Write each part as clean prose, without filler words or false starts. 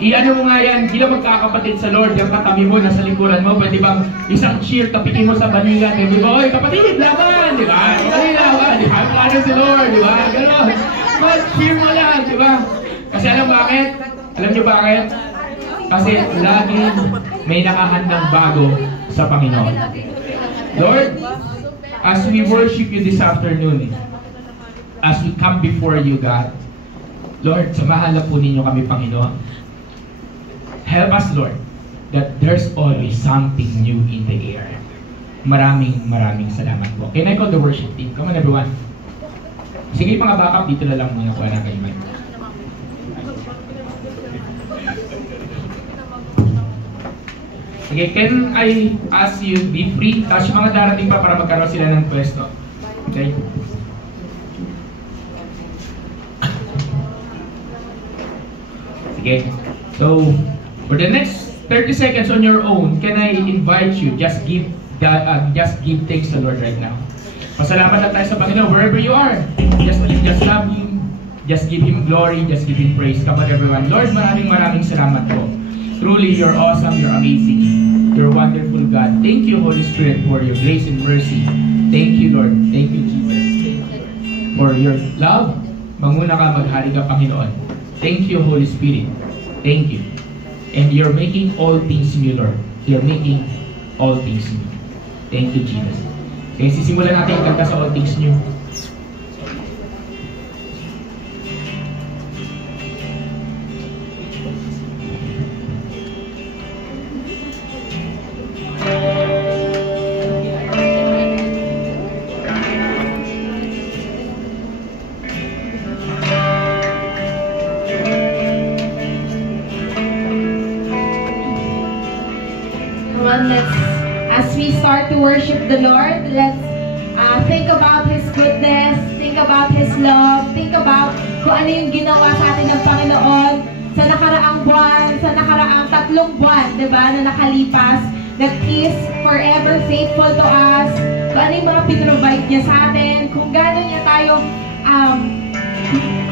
I-ano mo nga yan, bilang magkakapatid sa Lord, yung katabi mo, nasa likuran mo, pwede bang isang cheer, tapikin mo sa balikat, di ba? Oy, kapatid, laban, di ba? Kapatid, laban, di ba? Plano si Lord, di ba? Gano'n. But cheer mo lang, di ba? Kasi alam bakit? Alam niyo bakit? Kasi lagi may nakahandang bago sa Panginoon. Lord, as we worship you this afternoon, as we come before you, God, Lord, samahan lang po ninyo kami, Panginoon. Help us, Lord, that there's always something new in the air. Maraming salamat po. Can I call the worship team? Come on, everyone. Sige, mga backup, dito na lang muna kuha na kayo. Sige, can I ask you be free? Tapos yung mga darating pa para magkaroon sila ng pwesto. Okay? Sige. So, for the next 30 seconds on your own, can I invite you, just give thanks to the Lord right now. Pasalamat na tayo sa Panginoon wherever you are. Just love Him, just give Him glory, just give Him praise. Come on, everyone. Lord, maraming salamat po. Truly, you're awesome, you're amazing. You're wonderful, God. Thank you, Holy Spirit, for your grace and mercy. Thank you, Lord. Thank you, Jesus. Thank you for your love. Manguna ka, maghari ka, Panginoon. Thank you, Holy Spirit. Thank you. And you're making all things new, Lord. You're making all things new. Thank you, Jesus. Kaya sisimulan natin yung kanta sa all things new. As we start to worship the Lord, let's think about His goodness, think about His love, think about kung ano yung ginawa sa atin ng Panginoon sa nakaraang buwan, sa nakaraang 3 buwan, diba, na nakalipas, that He is forever faithful to us, kung ano yung mga pinrovide niya sa atin, kung gano'n niya tayo,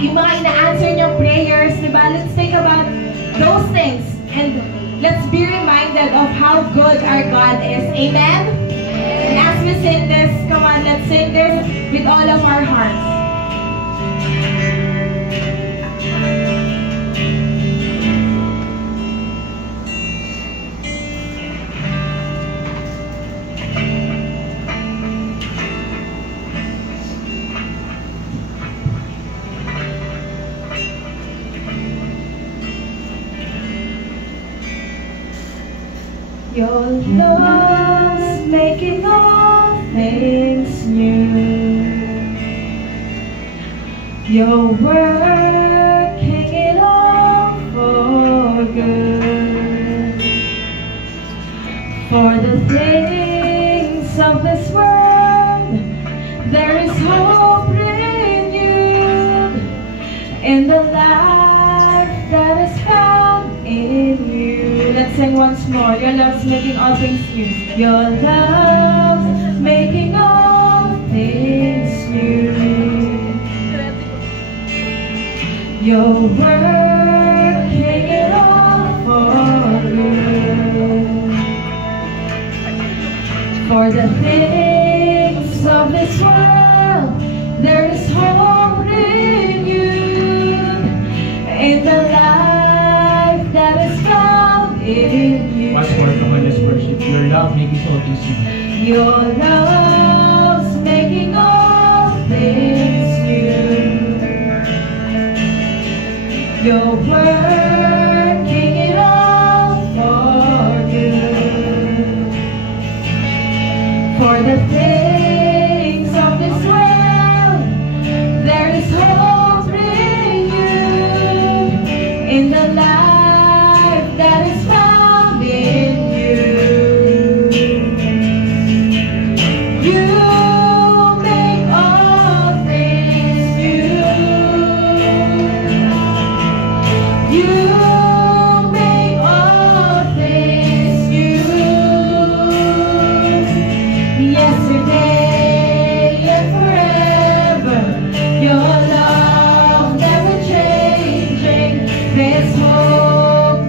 yung mga ina-answer niyang prayers, diba, let's think about those things, and let's be reminded of how good our God is. Amen? And as we sing this, come on, let's sing this with all of our hearts. Your love's making all things new. You're working it all for good. For the things of this world, there is hope renewed in the life that is found in you. Let's sing once more. Your love's making all things new. Your love's making all things new. You're working it all for good. For the things of this world, there is hope renewed in the life that is found in you. Once more, come on, let's worship. Your love making all things new. Your love's making all things new. You're working it all for good. For the things of this world, there is hope renewed in the life that is found in you. You make all things new. You make all things new. Yesterday and forever, your love never changing. There's hope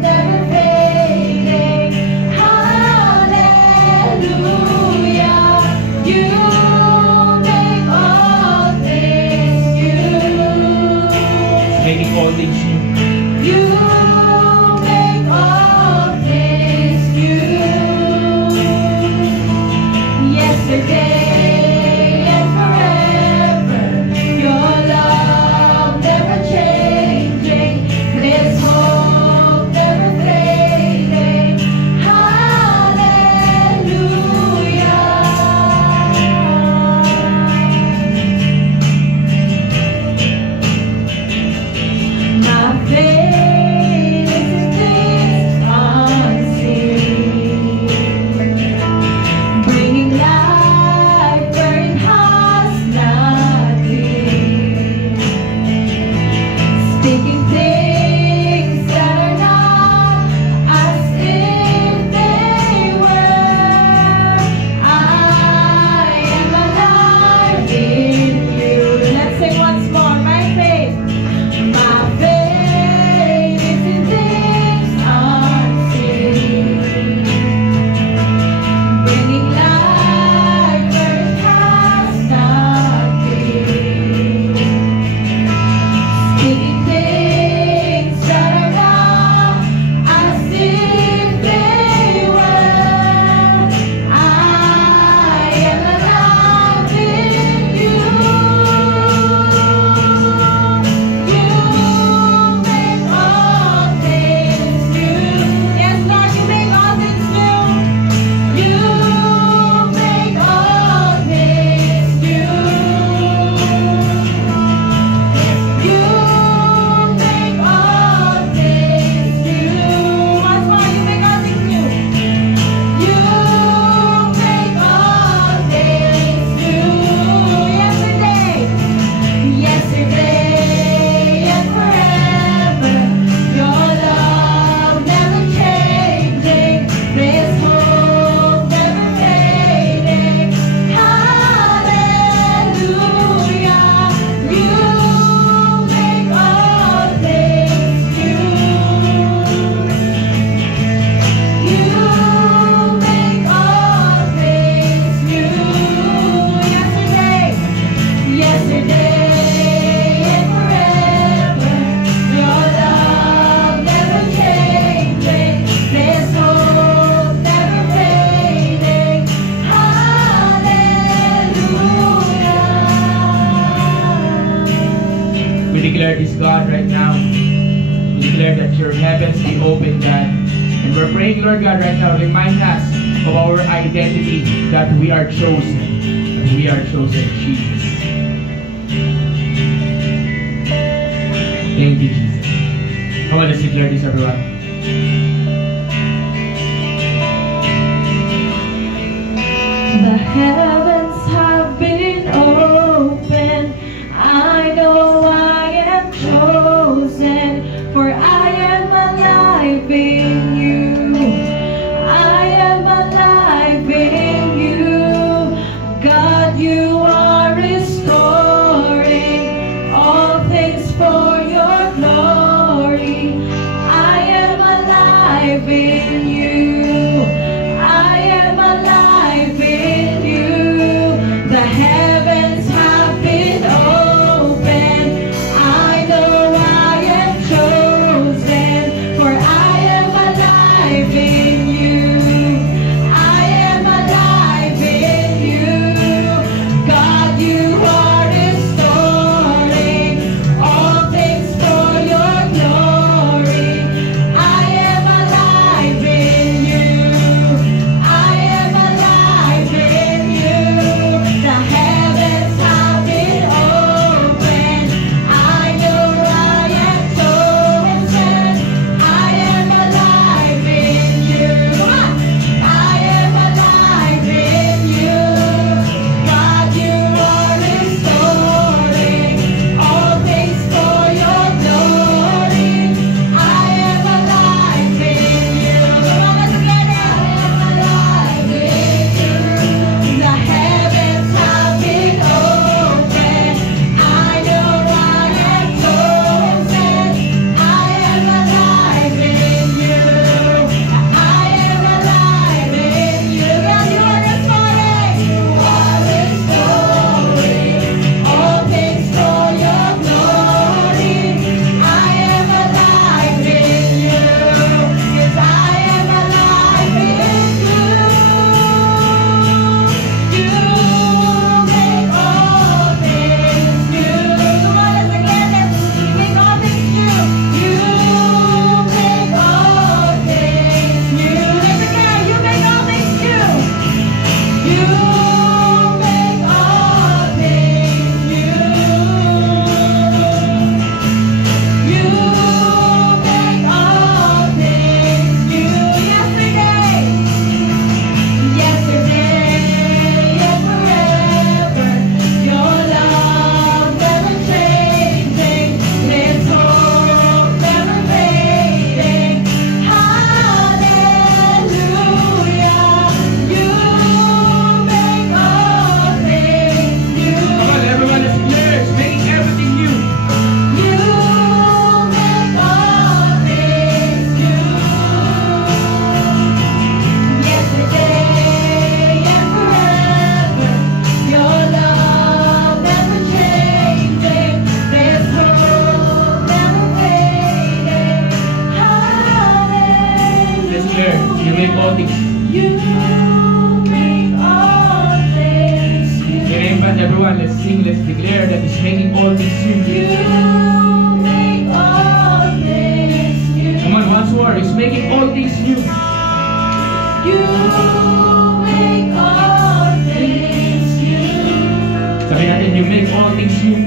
be open, God. And we're praying, Lord God, right now, remind us of our identity, that we are chosen. That we are chosen, Jesus. Thank you, Jesus. Come on, let's declare this, everyone. The heavens have been opened. I know I am chosen, for I am alive in you. I am alive in you. God, you are restoring all things for your glory. I am alive in you. I am alive in you. The heavens have been opened. I know I am chosen, for I am alive in you. I am alive in you. God, you are restoring all things for your glory. I am alive in you. I am alive in you. The heavens have been opened. I know I am chosen. I am alive in you. I am alive in you. God, you are restoring all things for your glory. I am alive in you. Come on, let's get it. I am alive in you. The heavens have been opened. I know I am chosen. I am alive in you. I am alive in you. God, you are restoring. You are restoring all things for your glory. I am alive in you. Yes, I am alive in you. You make all things new. Come on, let's again, let's make all things new. You make all things new. Let's again, you make all things new. You make all things new. You make all things new. Yesterday and forever, your love never changing, this hope never fading. Hallelujah, you make all things new. Come on, everyone, let's declare it's making everything new. You make all things new. Yesterday and forever, your love never changing, this hope never fading. Hallelujah. Let's declare, you make all things. You make all things new. Everyone, everyone, let's sing, let's declare that it's making all things new. You make all things new. Come on, once more, it's making all things new. You make all things new. Sabi natin, you make all things new. You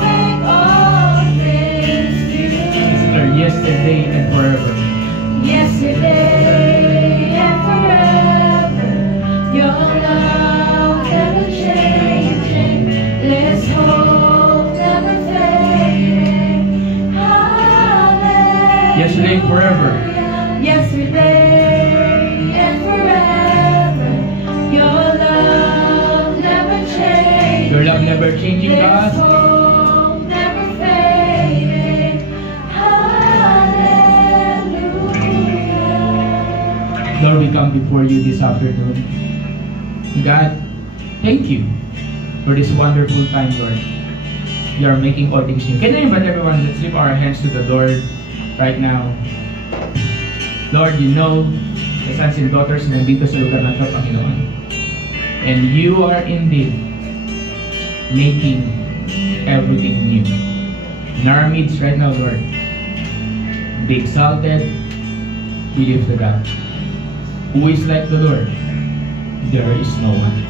make all things new. Let's declare, yesterday and forever. Yesterday and forever, your love never changing, this hope never fading. Hallelujah. Yesterday and forever. Yesterday and forever, your love never changing. Your love never changing, This God. hope never fading. Hallelujah. Lord, we come before you this afternoon. God, thank you for this wonderful time, Lord. You are making all things new. Can I invite everyone, let's lift our hands to the Lord right now. Lord, you know the sons and daughters na nandito sa lugar na ito, Panginoon. And you are indeed making everything new. In our midst right now, Lord, be exalted, be lifted up. Who is like the Lord? There is no one.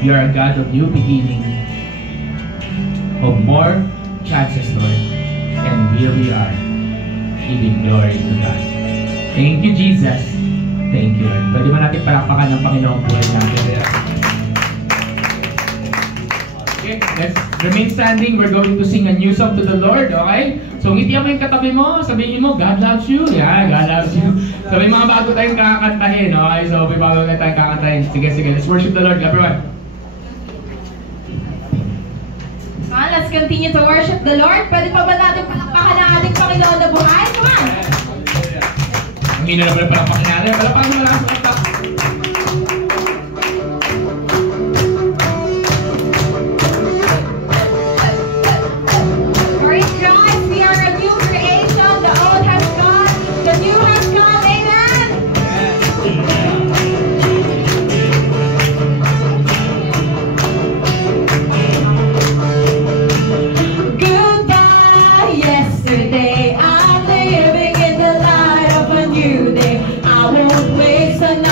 You are a God of new beginning, of more chances, Lord. And here we are, giving glory to God. Thank you, Jesus. Thank you, Lord. Pwede ba natin palakpakan ng Panginoon buhay natin? Okay, let's remain standing. We're going to sing a new song to the Lord, okay? So, ngitiyan mo yung katabi mo, sabihin mo, God loves you. Yeah, God loves you. So, may mga bago tayong kakantahin, okay? So, may bago tayong kakantahin. Sige, let's worship the Lord, everyone. Let's continue to worship the Lord. Pwede pa ba natin palakpakan ang ating Panginoon na buhay? Come on! Ang hino na pala palakpakan natin. Palakpakan mo lang sa kanta. Yesterday, I'm living in the light of a new day. I won't waste another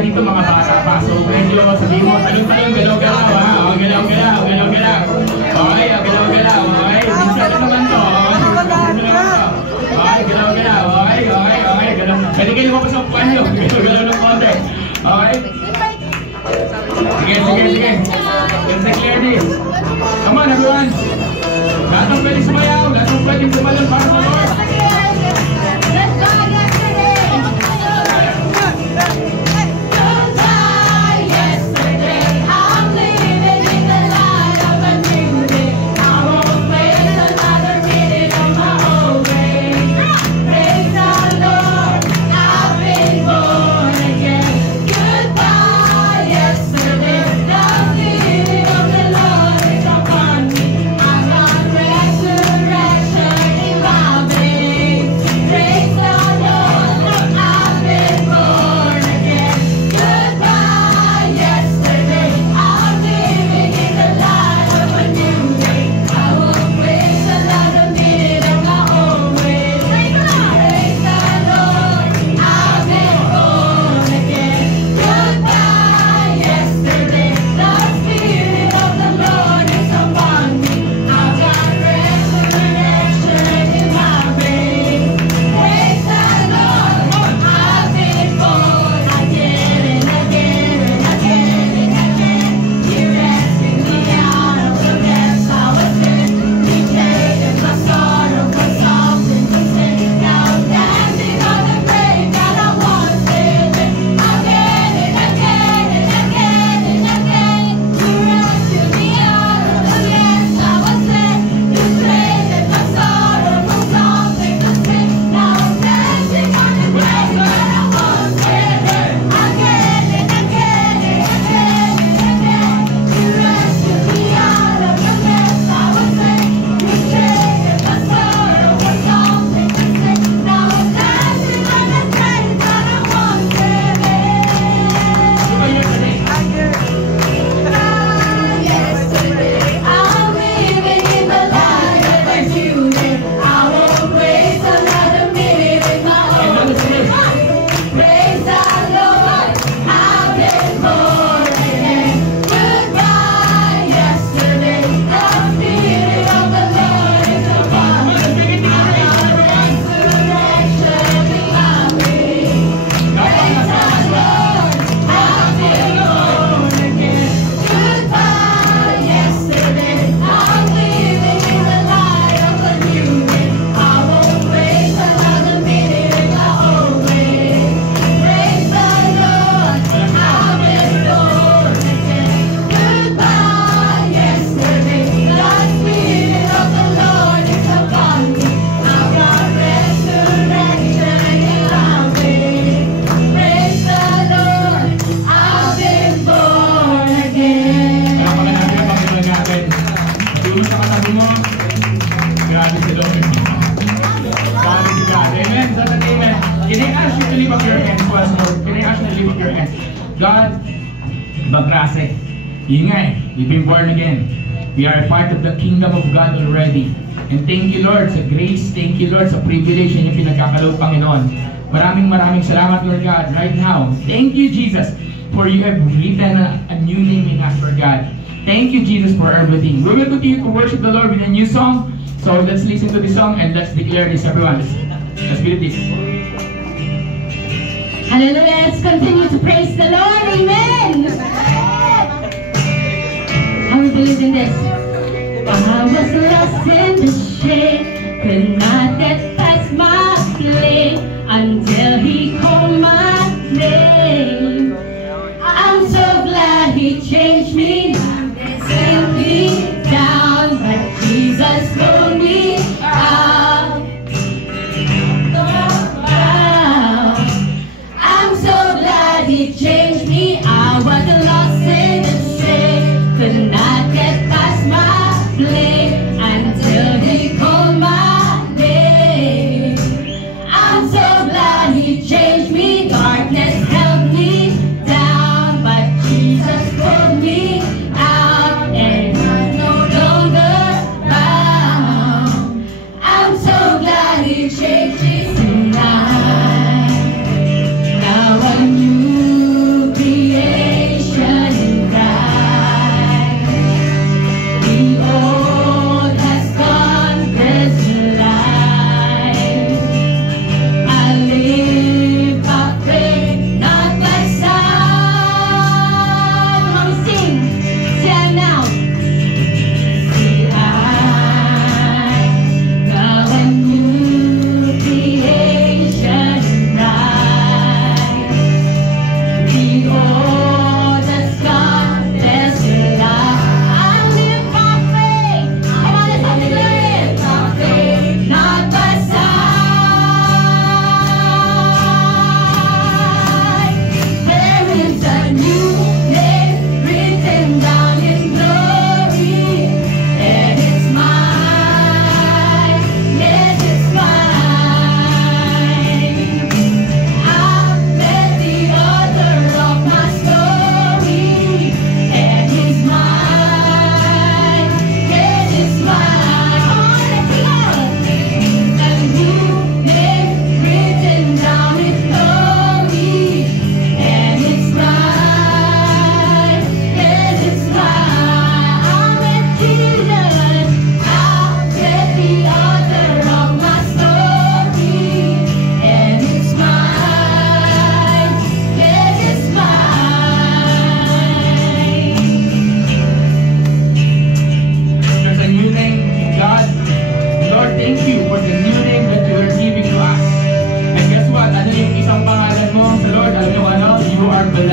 tayo dito mga bata pa. So medyo sabihin mo, talong-talong, galaw-galaw ha. O, galaw-galaw, galaw-galaw. Okay, galaw-galaw. Okay, minsan na naman to. Okay, galaw-galaw. Okay, galaw. Pwede kayo lumabas ang puwan nyo. Galaw ng konti. Okay? Sige. Let's declare this. Come on, everyone. Lahat ng pwede sumayaw. Lahat ng pwede sumalon para sa Lord. God, magkrase. Yun nga eh, we've been born again. We are part of the kingdom of God already. And thank you Lord sa grace, thank you Lord sa privilege na yung pinagkakalob Panginoon. Maraming salamat Lord God right now. Thank you Jesus for you have written a new name in us for God. Thank you Jesus for everything. We will continue to worship the Lord with a new song. So let's listen to the song and let's declare this everyone. Let's read this. Hallelujah. Let's continue to praise the Lord. Amen. How we believe in this? I was lost in the shade, could not get past my play until he called my name. I'm so glad he changed me, set me down, but Jesus pulled me out. I'm so glad he changed me. I was lost in the shade, could not get past my play until he called my name. I'm so glad he changed me. Darkness held me down, but Jesus pulled me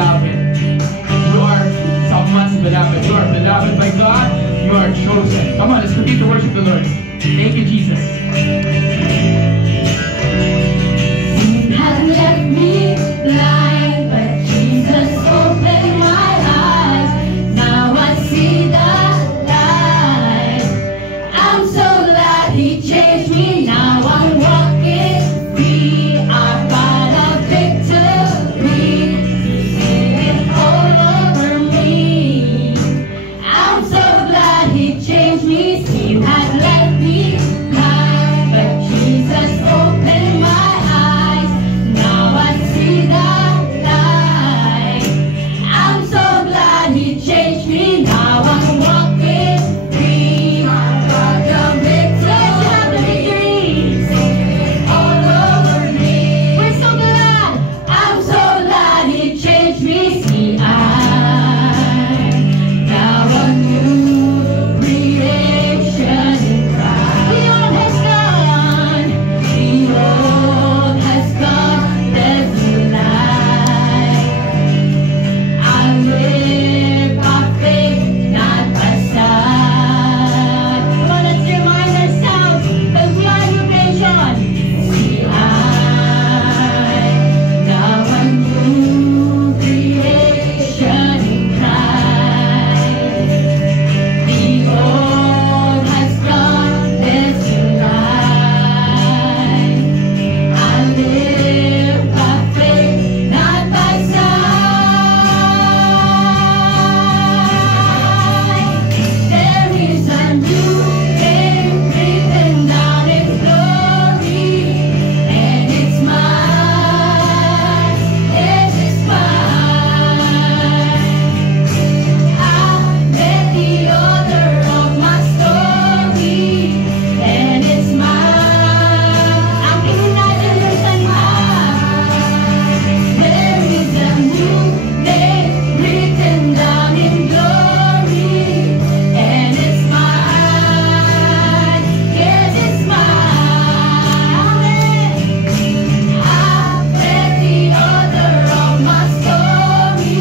beloved. You are someone's beloved. You are beloved by God. You are chosen. Come on, let's continue to worship the Lord. Thank you, Jesus. You have left me blind, but Jesus opened my eyes. Now I see the light. I'm so glad He changed me. Now I'm walking free. I've got a victory. It's all over me. I'm so glad He changed me. You had left me blind, but Jesus opened my eyes. Now I see the light. I'm so glad He changed me. Now I'm walking free. I've got the victory. Yes, you have the victory. It's all over me. We're so glad. I'm so glad He changed me. See, I'm now a new creation in Christ. The old has gone. The old has gone. There's a light. I live by faith, not by sight. Come on, let's remind ourselves that we are new creation. See, I'm now a new creation in Christ. The old has gone, there's a light. I live by faith, not by sight. There is a new name written down in glory, and it's mine. Yes, it's mine. I met the author of my story, and it's mine. I'm ignited with a mine. There is a new name written down in glory, and it's mine. Yes, it's mine. I met the author of my story,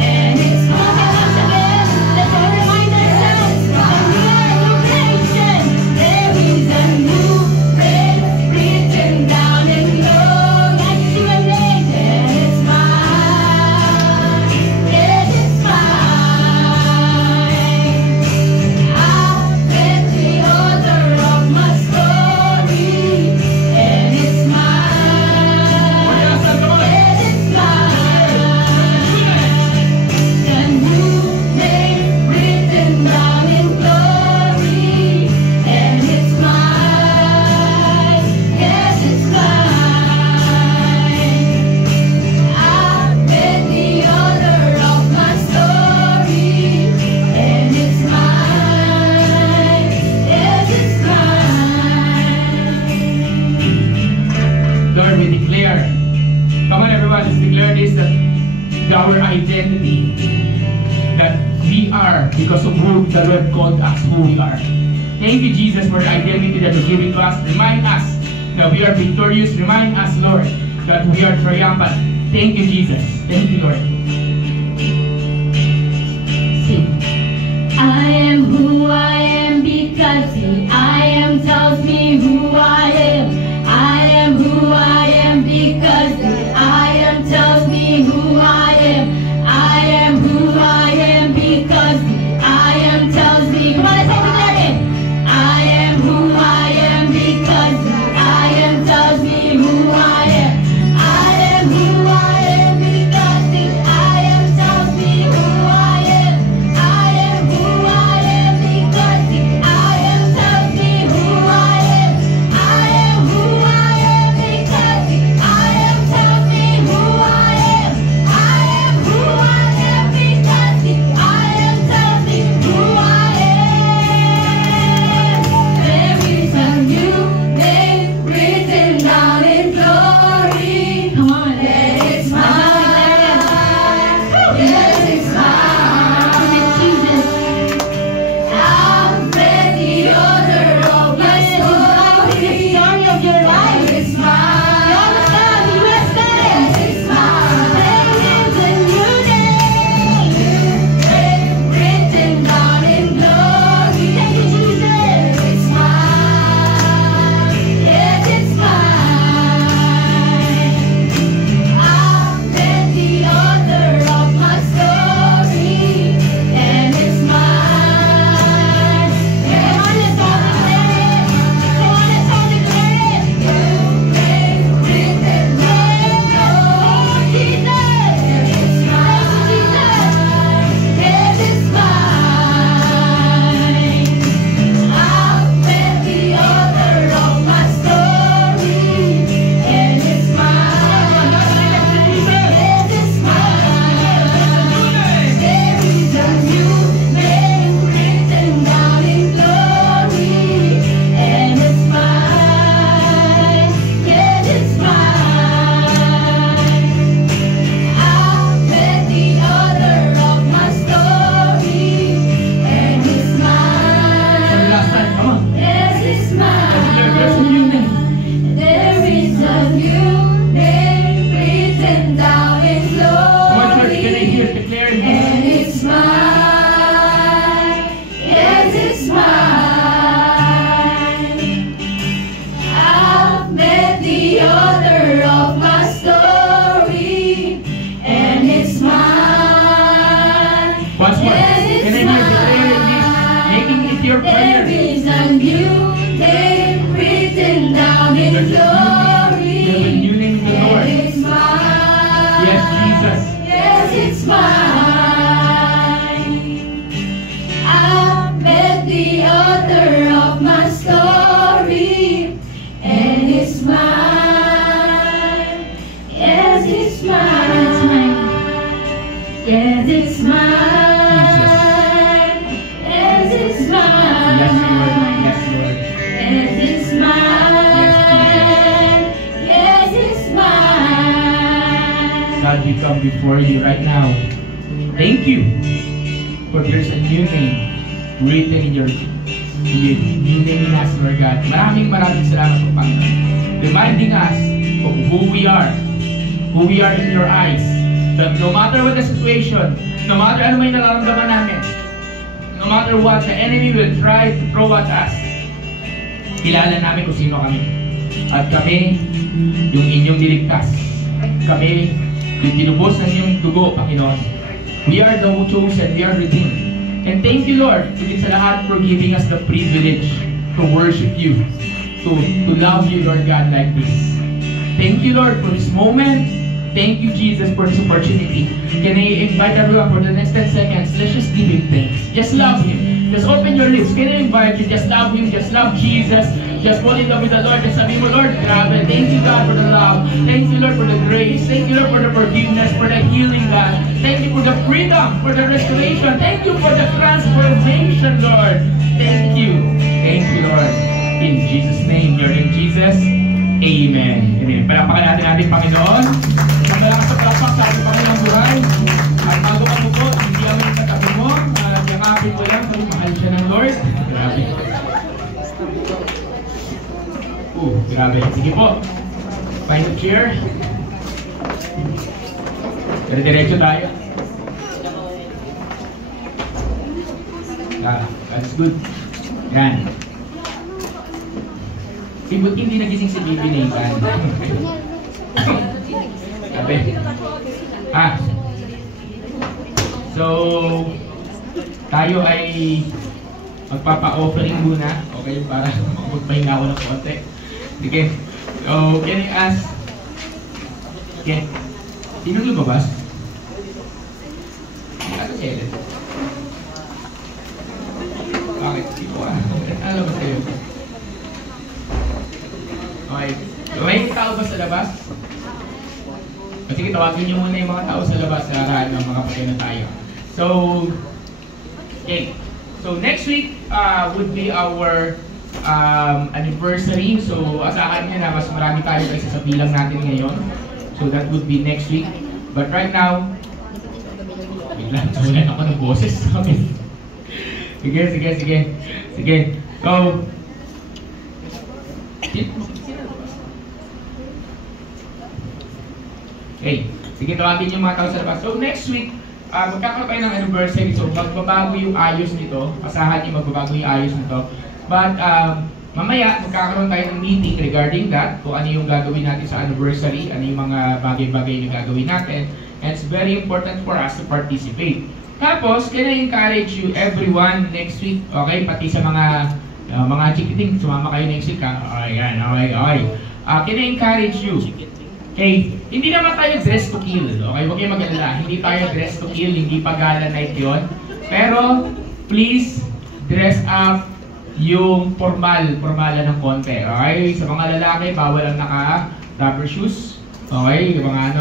and it's mine. Let's all remind ourselves that we are a new creation. There is a new name written down in glory. I see my name, and it's mine. Yes, it's mine. I met the author of my story, and it's mine. Yes, it's mine. The new name written down in glory, and it's mine. Yes, it's mine. I met the author of my story, and it's mine. Yes, it's mine. Lord, we declare. Come on, everyone, let's declare this, that our identity, that we are, because of who the Lord called us, who we are. Thank you, Jesus, for the identity that you're giving to us. Remind us that we are victorious. Remind us, Lord, that we are triumphant. Thank you, Jesus. Thank you, Lord. Sing. I am who I am because the I am tells me who I am. I am who I am because the I am tells me who I am. I am who I am because the I am tells me. Come on, let's all declare it. I am who I am because the I am tells me who I am. I am who I am because the I our There prayers. is a new name written down in glory. We have a new name in the Lord. It's mine. Yes, Jesus. Yes, it's mine. I've met the author of my story, and it's mine. Yes, it's mine. Yes, it's mine. Yes, it's mine. Yes, Lord. Yes, Lord. Yes, it's mine. Yes, it's mine. God, we come before you right now. Thank you for there's a new name written in your new name in us, Lord God. Maraming salamat po, Panginoon. Reminding us of who we are in your eyes. That no matter what the situation, no matter ano may nararamdaman namin, no matter what the enemy will try to throw at us, kilala namin kung sino kami. At kami, yung inyong niligtas. Kami, yung tinubos ng inyong dugo, Panginoon. We are the chosen, we are redeemed. And thank you, Lord, higit sa lahat for giving us the privilege to worship you, to love you, Lord God, like this. Thank you, Lord, for this moment. Thank you, Jesus, for this opportunity. Can I invite everyone for the next 10 seconds? Let's just give Him thanks. Just love Him. Just open your lips. Can I invite you? Just love Him. Just love Jesus. Just fall in love with the Lord. Just sabi mo, Lord, grabe. Thank you, God, for the love. Thank you, Lord, for the grace. Thank you, Lord, for the forgiveness, for the healing, God. Thank you for the freedom, for the restoration. Thank you for the transformation, Lord. Thank you. Thank you, Lord. In Jesus' name, your name, Jesus. Amen. Amen. Palapakan natin Panginoon. Malakas sa palapak sa ating Panginoong buhay. At bago ka mo po, hindi ako yung katabi mo. Yakapin mo lang, sabi mahal siya ng Lord. Grabe. Grabe. Sige po. Find a chair. Diretso tayo. That's good. Yan. Buti hindi nagising si Bibi Nathan. Sabi. So, tayo ay magpapa-offering muna. Okay, para magpahinga ako ng konti. Sige. So, can I ask? Okay. Sino lumabas? Ano siya yun? Bakit? Sino ka? Ano ba sa'yo? Okay. May tao ba sa labas? Sige, tawagin niyo muna yung mga tao sa labas sa arahan ng mga patay na tayo. So, okay. So, next week would be our anniversary. So, asahan niyo na mas marami tayo kaysa sa bilang natin ngayon. So, that would be next week. But right now, biglang tulan ako ng boses sa amin. Sige. So, okay. Sige, tawagin yung mga tao sa labas. So, next week, magkakaroon kayo ng anniversary. So, magbabago yung ayos nito. Asahan yung magbabago yung ayos nito. But, mamaya, magkakaroon tayo ng meeting regarding that. Kung ano yung gagawin natin sa anniversary. Ano yung mga bagay-bagay na gagawin natin. And it's very important for us to participate. Tapos, can I encourage you, everyone, next week, okay? Pati sa mga chikiting, sumama kayo next week, ha? Okay. Can I encourage you? Okay, hindi naman tayo dress to kill, okay? Huwag kayong mag-alala. Hindi tayo dress to kill, hindi pa gala night yun. Pero, please, dress up yung formala ng konti, okay? Sa mga lalaki, bawal ang naka-rubber shoes, okay? Yung mga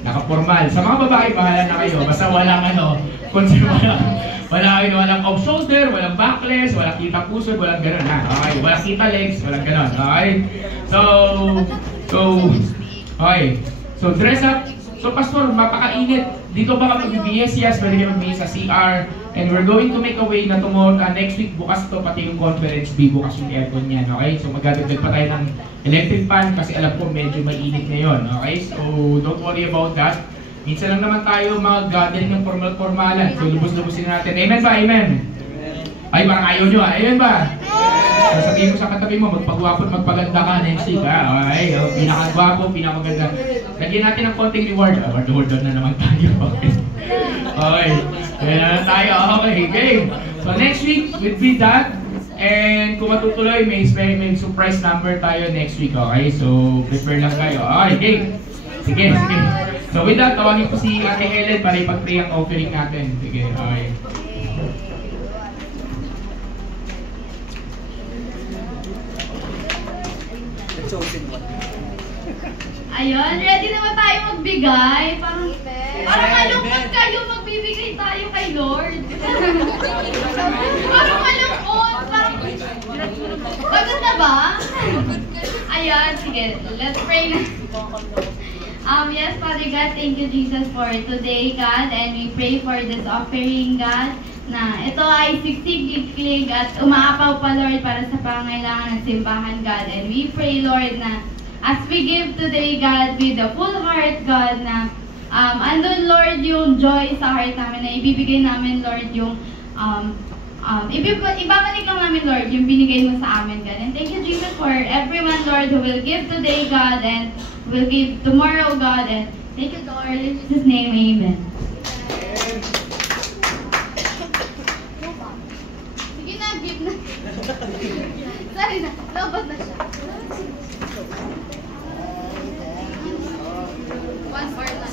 naka-formal. Sa mga babae, bahala na kayo. Basta walang walang off-shoulder, walang backless, walang kita puso, walang gano'n, ha? Okay, walang kita legs, walang gano'n, okay? Okay. So, dress up. So, Pastor, mapakainit. Dito ba ka magbibihis? Yes, pwede kayo magbihis sa CR. And we're going to make a way na tomorrow, next week, bukas to, pati yung conference B, bukas yung aircon yan, okay? So, magdadagdag pa tayo ng electric fan kasi alam ko medyo mainit ngayon, okay? So, don't worry about that. Minsan lang naman tayo mag-gathering ng formal-formalan. So, lubos-lubosin natin. Amen ba? Amen? Ay, parang ayaw nyo, ha? Amen ba? So, sabihin mo sa katabi mo, magpagwapo at magpaganda ka next week, ha? Okay, pinakagwapo, pinakaganda. Lagyan natin ng konting reward. Reward na naman tayo. Okay. Okay. Kaya na tayo. Okay, game. So next week will be that. And kung matutuloy, may surprise number tayo next week. Okay? So prepare lang kayo. Okay, game. Sige. So with that, tawagin ko si Ate Helen para ipag-pray ang offering natin. Sige, okay. Ayun, ready naman tayo magbigay. Parang malungkot kayo, magbibigay tayo kay Lord. Parang malungkot, pagod na ba? Ayun, sige, let's pray na. Yes, Father God, thank you, Jesus, for today, God, and we pray for this offering, God, na ito ay siksik-iklig at umaapaw pa, Lord, para sa pangailangan ng simbahan, God. And we pray, Lord, na as we give today, God, with a full heart, God, na andun, Lord, yung joy sa heart namin, na ibibigay namin, Lord, yung ibabalik lang namin, Lord, yung binigay mo sa amin, God. And thank you, Jesus, for everyone, Lord, who will give today, God, and will give tomorrow, God. And thank you, Lord. In Jesus' name, amen. Sige na, give na. Sorry na, lobot na siya. One part na.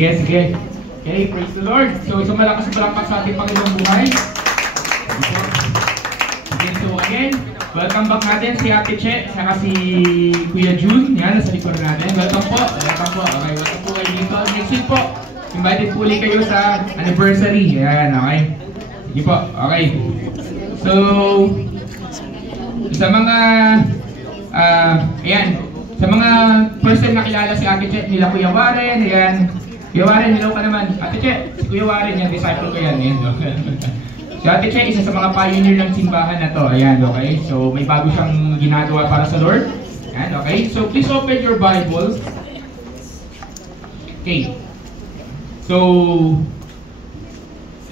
Sige. Okay, praise the Lord. So, isang malakas na palakpak sa ating Panginoong buhay. Okay, so again, welcome back natin si Ate Che, saka si Kuya June. Yan, nasa likod natin. Welcome po. Okay, welcome po kayo dito. Next week po, invited po ulit kayo sa anniversary. Yan, okay. Sige po, okay. So, sa mga, ayan, sa mga first time nakilala si Ate Che, nila Kuya Warren, ayan. Kuya Warren, hello ka naman. Ate Che, si Kuya Warren, yan, disciple ko yan. So Ate Che, isa sa mga pioneer ng simbahan na to. Ayan, okay? So may bago siyang ginagawa para sa Lord. Ayan, okay? So please open your Bible. Okay. So,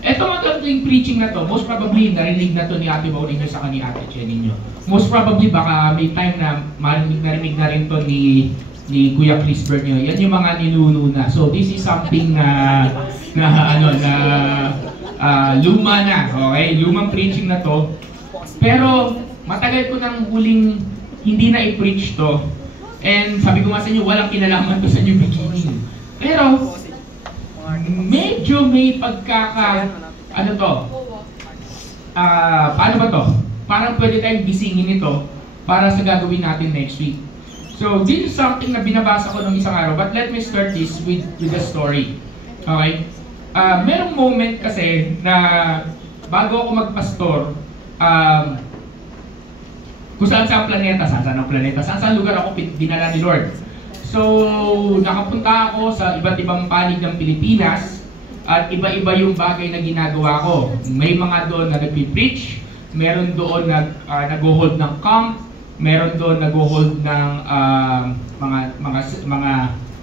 etong magandang preaching na to, most probably narinig na to ni Ate Bao ninyo sa kani Ate Che ninyo. Most probably baka may time na narinig na rin to ni Kuya Chris Bernio. Yan yung mga ninununa. So this is something na luma na, okay? Lumang preaching na to. Pero matagal ko nang huling hindi na i-preach to. And sabi ko nga sa inyo, walang kinalaman to sa new beginning. Pero medyo may paano to? Paano ba to? Parang pwede tayong gisingin ito para sa gagawin natin next week. So, this is something na binabasa ko nung isang araw. But let me start this with a story. Okay? Merong moment kasi na bago ako magpastor, kung saan planeta, saan lugar ako dinala ni Lord. So, nakapunta ako sa iba't ibang panig ng Pilipinas at iba-iba yung bagay na ginagawa ko. May mga doon na nagpi-preach, meron doon na nag-hold ng camp, meron doon nag-hold ng mga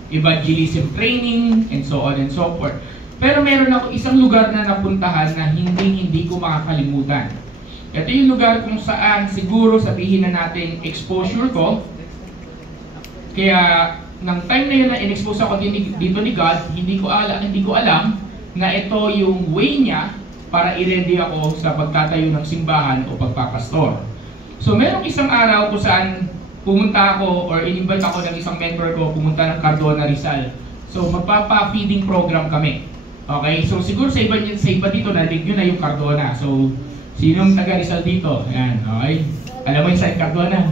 evangelism training and so on and so forth. Pero meron ako isang lugar na napuntahan na hindi ko makakalimutan. Ito yung lugar kung saan siguro sabihin na natin exposure ko. Kaya nang time na yun na in-expose ako dito ni God, hindi ko alam na ito yung way niya para i-ready ako sa pagtatayo ng simbahan o pagpapastor. So merong isang araw kung saan pumunta ako or in-invite ako ng isang mentor ko pumunta ng Cardona, Rizal. So magpapa-feeding program kami. Okay? So siguro sa iba dito narinig nyo na yung Cardona. So sinong taga Rizal dito? Ayan, okay? Alam mo yung saan Cardona?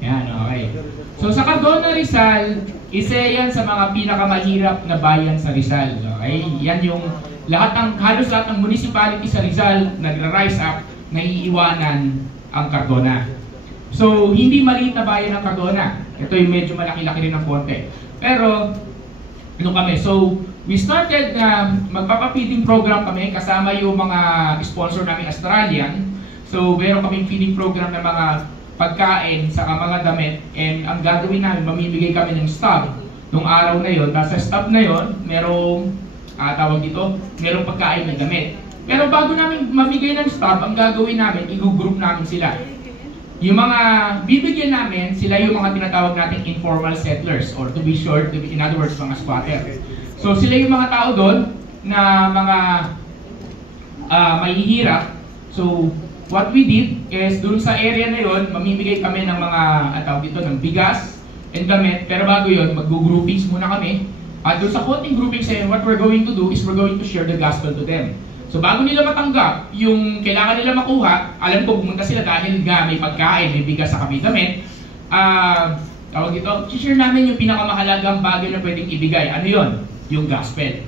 Ayan, okay. So So sa Cardona, Rizal, isa yan sa mga pinakamahirap na bayan sa Rizal. Okay? Yan yung halos lahat ng municipality sa Rizal nagra-rise up, naiiwanan ang Cardona. So, hindi maliit na bayan ng Cardona. Ito yung medyo malaki-laki rin ng konti. Pero, ano kami? So, we started na magpapa-feeding program kami kasama yung mga sponsor namin Australian. So, meron kaming feeding program ng mga pagkain sa mga damit. And ang gagawin namin, mamimigay kami ng stub nung araw na yon. Tapos sa stub na yon, merong merong pagkain ng damit. Pero bago namin mamigay ng stub, ang gagawin namin, i-group namin sila. Yung mga bibigyan namin, sila yung mga tinatawag nating informal settlers, or to be short, in other words, mga squatter. So sila yung mga tao doon na mga mahihirap. So what we did is, doon sa area na yon, mamimigay kami ng mga ng bigas and damit. Pero bago yon, mag-groupings muna kami. At doon sa konting groupings na yun, what we're going to do is we're going to share the gospel to them. So bago nila matanggap yung kailangan nila makuha, alam ko pumunta sila dahil may pagkain, may bigas sa kami damit. Share namin yung pinakamahalagang bagay na pwedeng ibigay. Ano yon? Yung gospel.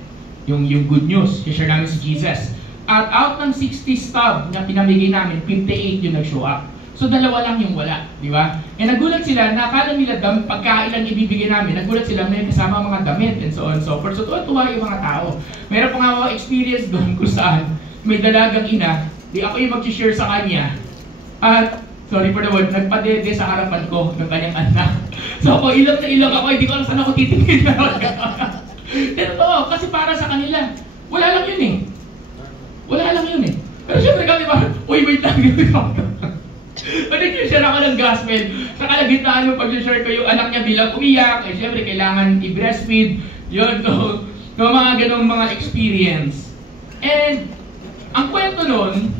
Yung good news. Share namin si Jesus. At out ng 60 stub na pinamigay namin, 58 yung nag-show up. So dalawa lang yung wala, di ba? E nagulat sila, nakala nila pagkain lang ibibigay namin, nagulat sila may kasama mga damit and so on and so forth. So tuwa yung mga tao. Meron pa nga mga experience doon kung saan may dalagang ina, di ako yung mag-share sa kanya. At, sorry for the word, nagpadede sa harapan ko ng kanyang anak. So ako, ilang na ilang ako, hindi ko alam saan ako titingin. Pero kasi para sa kanila, wala lang yun eh. Wala lang yun eh. Pero syempre kami parang, uy, wait lang. Nag-share ako ng gospel. Sa kalagitnaan mo, pag-share ko yung anak niya bilang umiyak, eh syempre kailangan i-breastfeed. Yun, mga ganong mga experience. And, ang kwento nun,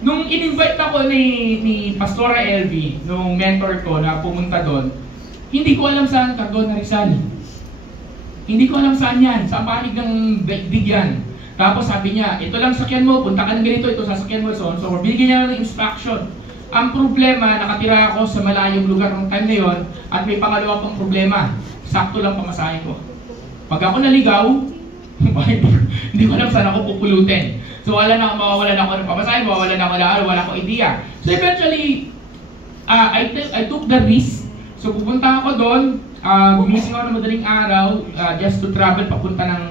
nung in-invite ako ni Pastora LV, nung mentor ko na pumunta doon, hindi ko alam saan Cardona, Rizal. Hindi ko alam saan yan, sa panig ng daigdig yan. Tapos sabi niya, ito lang sakyan mo, punta ka ng ganito, ito sasakyan mo, so binigyan niya ng instruction. Ang problema, nakatira ako sa malayong lugar ng time na yon, at may pangalawa pang problema, sakto lang pamasahe ko. Pag ako naligaw, hindi ko alam saan ako pupulutin. So mawawalan ako ng pamasahe, mawawalan ako ng wala akong idea. So eventually, I took the risk. So pupunta ako doon, gumising ako ng madaling araw, just to travel papunta ng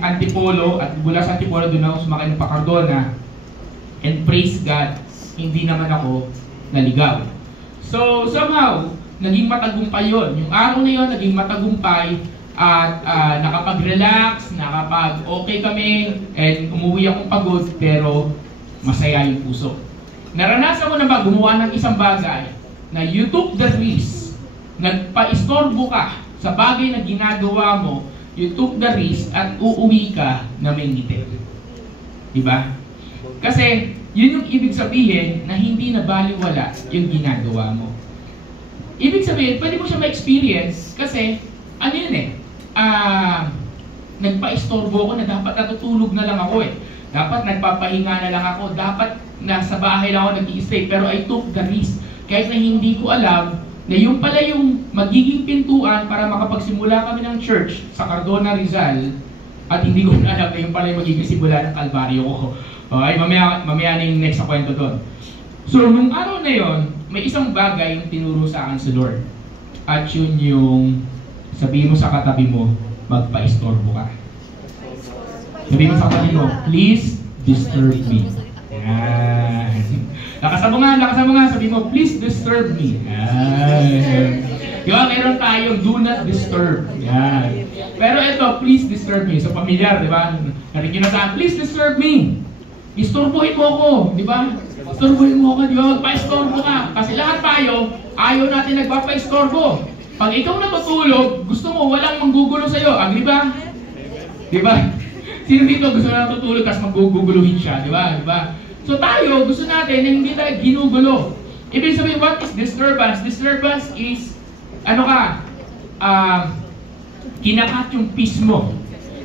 Antipolo, at mula sa Antipolo doon ako sumakay ng Cardona. And praise God, hindi naman ako naligaw. So somehow, naging matagumpay yun. Yung araw na yun, naging matagumpay at nakapag-relax, nakapag-okay kami, and umuwi akong pagod, pero masaya yung puso. Naranasan mo na ba gumawa ng isang bagay na you took the risk, nagpa-istorbo ka sa bagay na ginagawa mo, you took the risk at uuwi ka na may ngiti. Diba? Kasi yun yung ibig sabihin na hindi na baliwala yung ginagawa mo. Ibig sabihin, pwede mo siya ma-experience kasi ano yun eh, nagpa-istorbo ko na dapat natutulog na lang ako eh. Dapat nagpapahinga na lang ako. Dapat nasa bahay lang ako nag-i-stay. Pero I took the risk. Kahit na hindi ko alam na yung pala yung magiging pintuan para makapagsimula kami ng church sa Cardona, Rizal, at hindi ko na alam na yung pala yung magiging simula ng Kalbaryo ko. Okay, mamaya na yung next sa kwento doon. So, nung araw na yon, may isang bagay yung tinuro sa akin si Lord. At yun yung sabihin mo sa katabi mo, magpa-istorbo ka. Sabihin mo sa katabi mo, please disturb me. Yan. Lakasan mo nga, sabihin mo, please disturb me. Yan. Diba, meron tayong do not disturb. Yan. Pero ito, please disturb me. So, pamilyar, di ba? Narinig na sa please disturb me. Istorbohin mo ako, di ba? Istorbohin mo ako, di ba? Magpa-istorbo ka. Kasi lahat tayo, ayaw natin nagpapa-istorbo. Pag ikaw natutulog, gusto mo walang manggugulo sa'yo. Agree ba? Di ba? Sino dito gusto na natutulog tapos maguguluhin siya, di ba? Di ba? So tayo, gusto natin na hindi tayo ginugulo. Ibig sabihin, what is disturbance? Disturbance is, kinakat yung peace mo.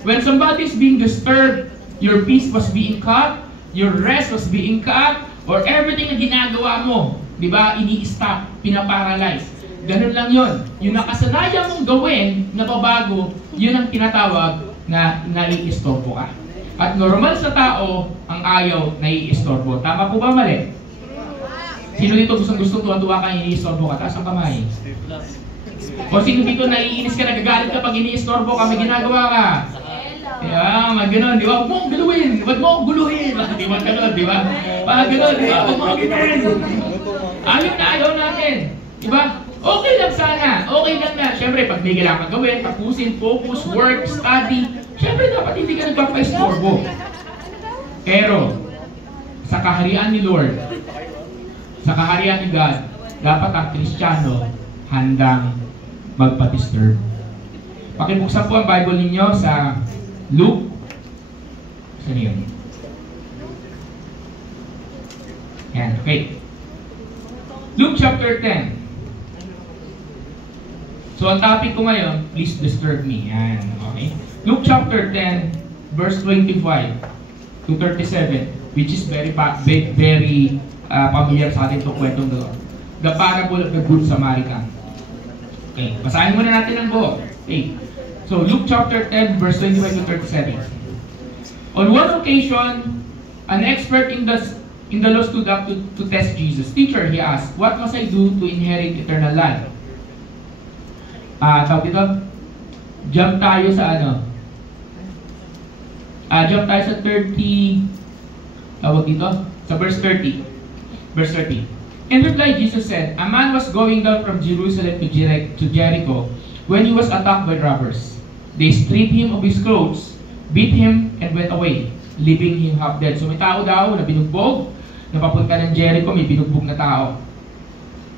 When somebody is being disturbed, your peace was being cut, your rest was being cut, or everything na ginagawa mo, di ba, ini-stop, pinaparalyze. Ganun lang yon. Yung nakasanayan mong gawin na babago, yun ang tinatawag na nai-istorbo ka. At normal sa tao, ang ayaw nai-istorbo. Tama po ba mali? Sino dito gustong tuwa-tuwa ka, ini-istorbo ka? Taas ang kamay. O sino dito naiinis ka, nagagalit ka pag ini-istorbo ka, may ginagawa ka? Kaya, gano'n, di ba? Huwag mo akong guluhin! Huwag mo akong guluhin! Di ba gano'n, di ba? Gano'n, di ba? Huwag mo akong guluhin! Ayaw natin. Di ba? Okay lang sana. Okay lang na. Siyempre, pag may kailangan gawin, tapusin, focus, work, study, siyempre dapat hindi ka nagpapa-istorbo. Pero, sa kaharian ni Lord, sa kaharian ni God, dapat ang Kristiyano handang magpa-disturb. Pakibuksan po ang Bible ninyo sa Luke. Saan yun? Yan, okay. Luke chapter 10. So, ang topic ko ngayon, please disturb me. Yan, okay. Luke chapter 10, verse 25 to 37, which is very familiar sa atin itong kwentong doon. The parable of the Good Samaritan. Okay, basahin muna natin ang buo. Okay. So, Luke chapter 10, verse 25 to 37. On one occasion, an expert in the law stood up to test Jesus. Teacher, he asked, what must I do to inherit eternal life? Tawag dito, jump tayo sa ano? Jump tayo sa 30, tawag dito, sa verse 30. Verse 30. In reply, Jesus said, a man was going down from Jerusalem to Jericho when he was attacked by robbers. They stripped him of his clothes, beat him, and went away, leaving him half dead. So may tao daw na binugbog, na papunta ng Jericho, may binugbog na tao.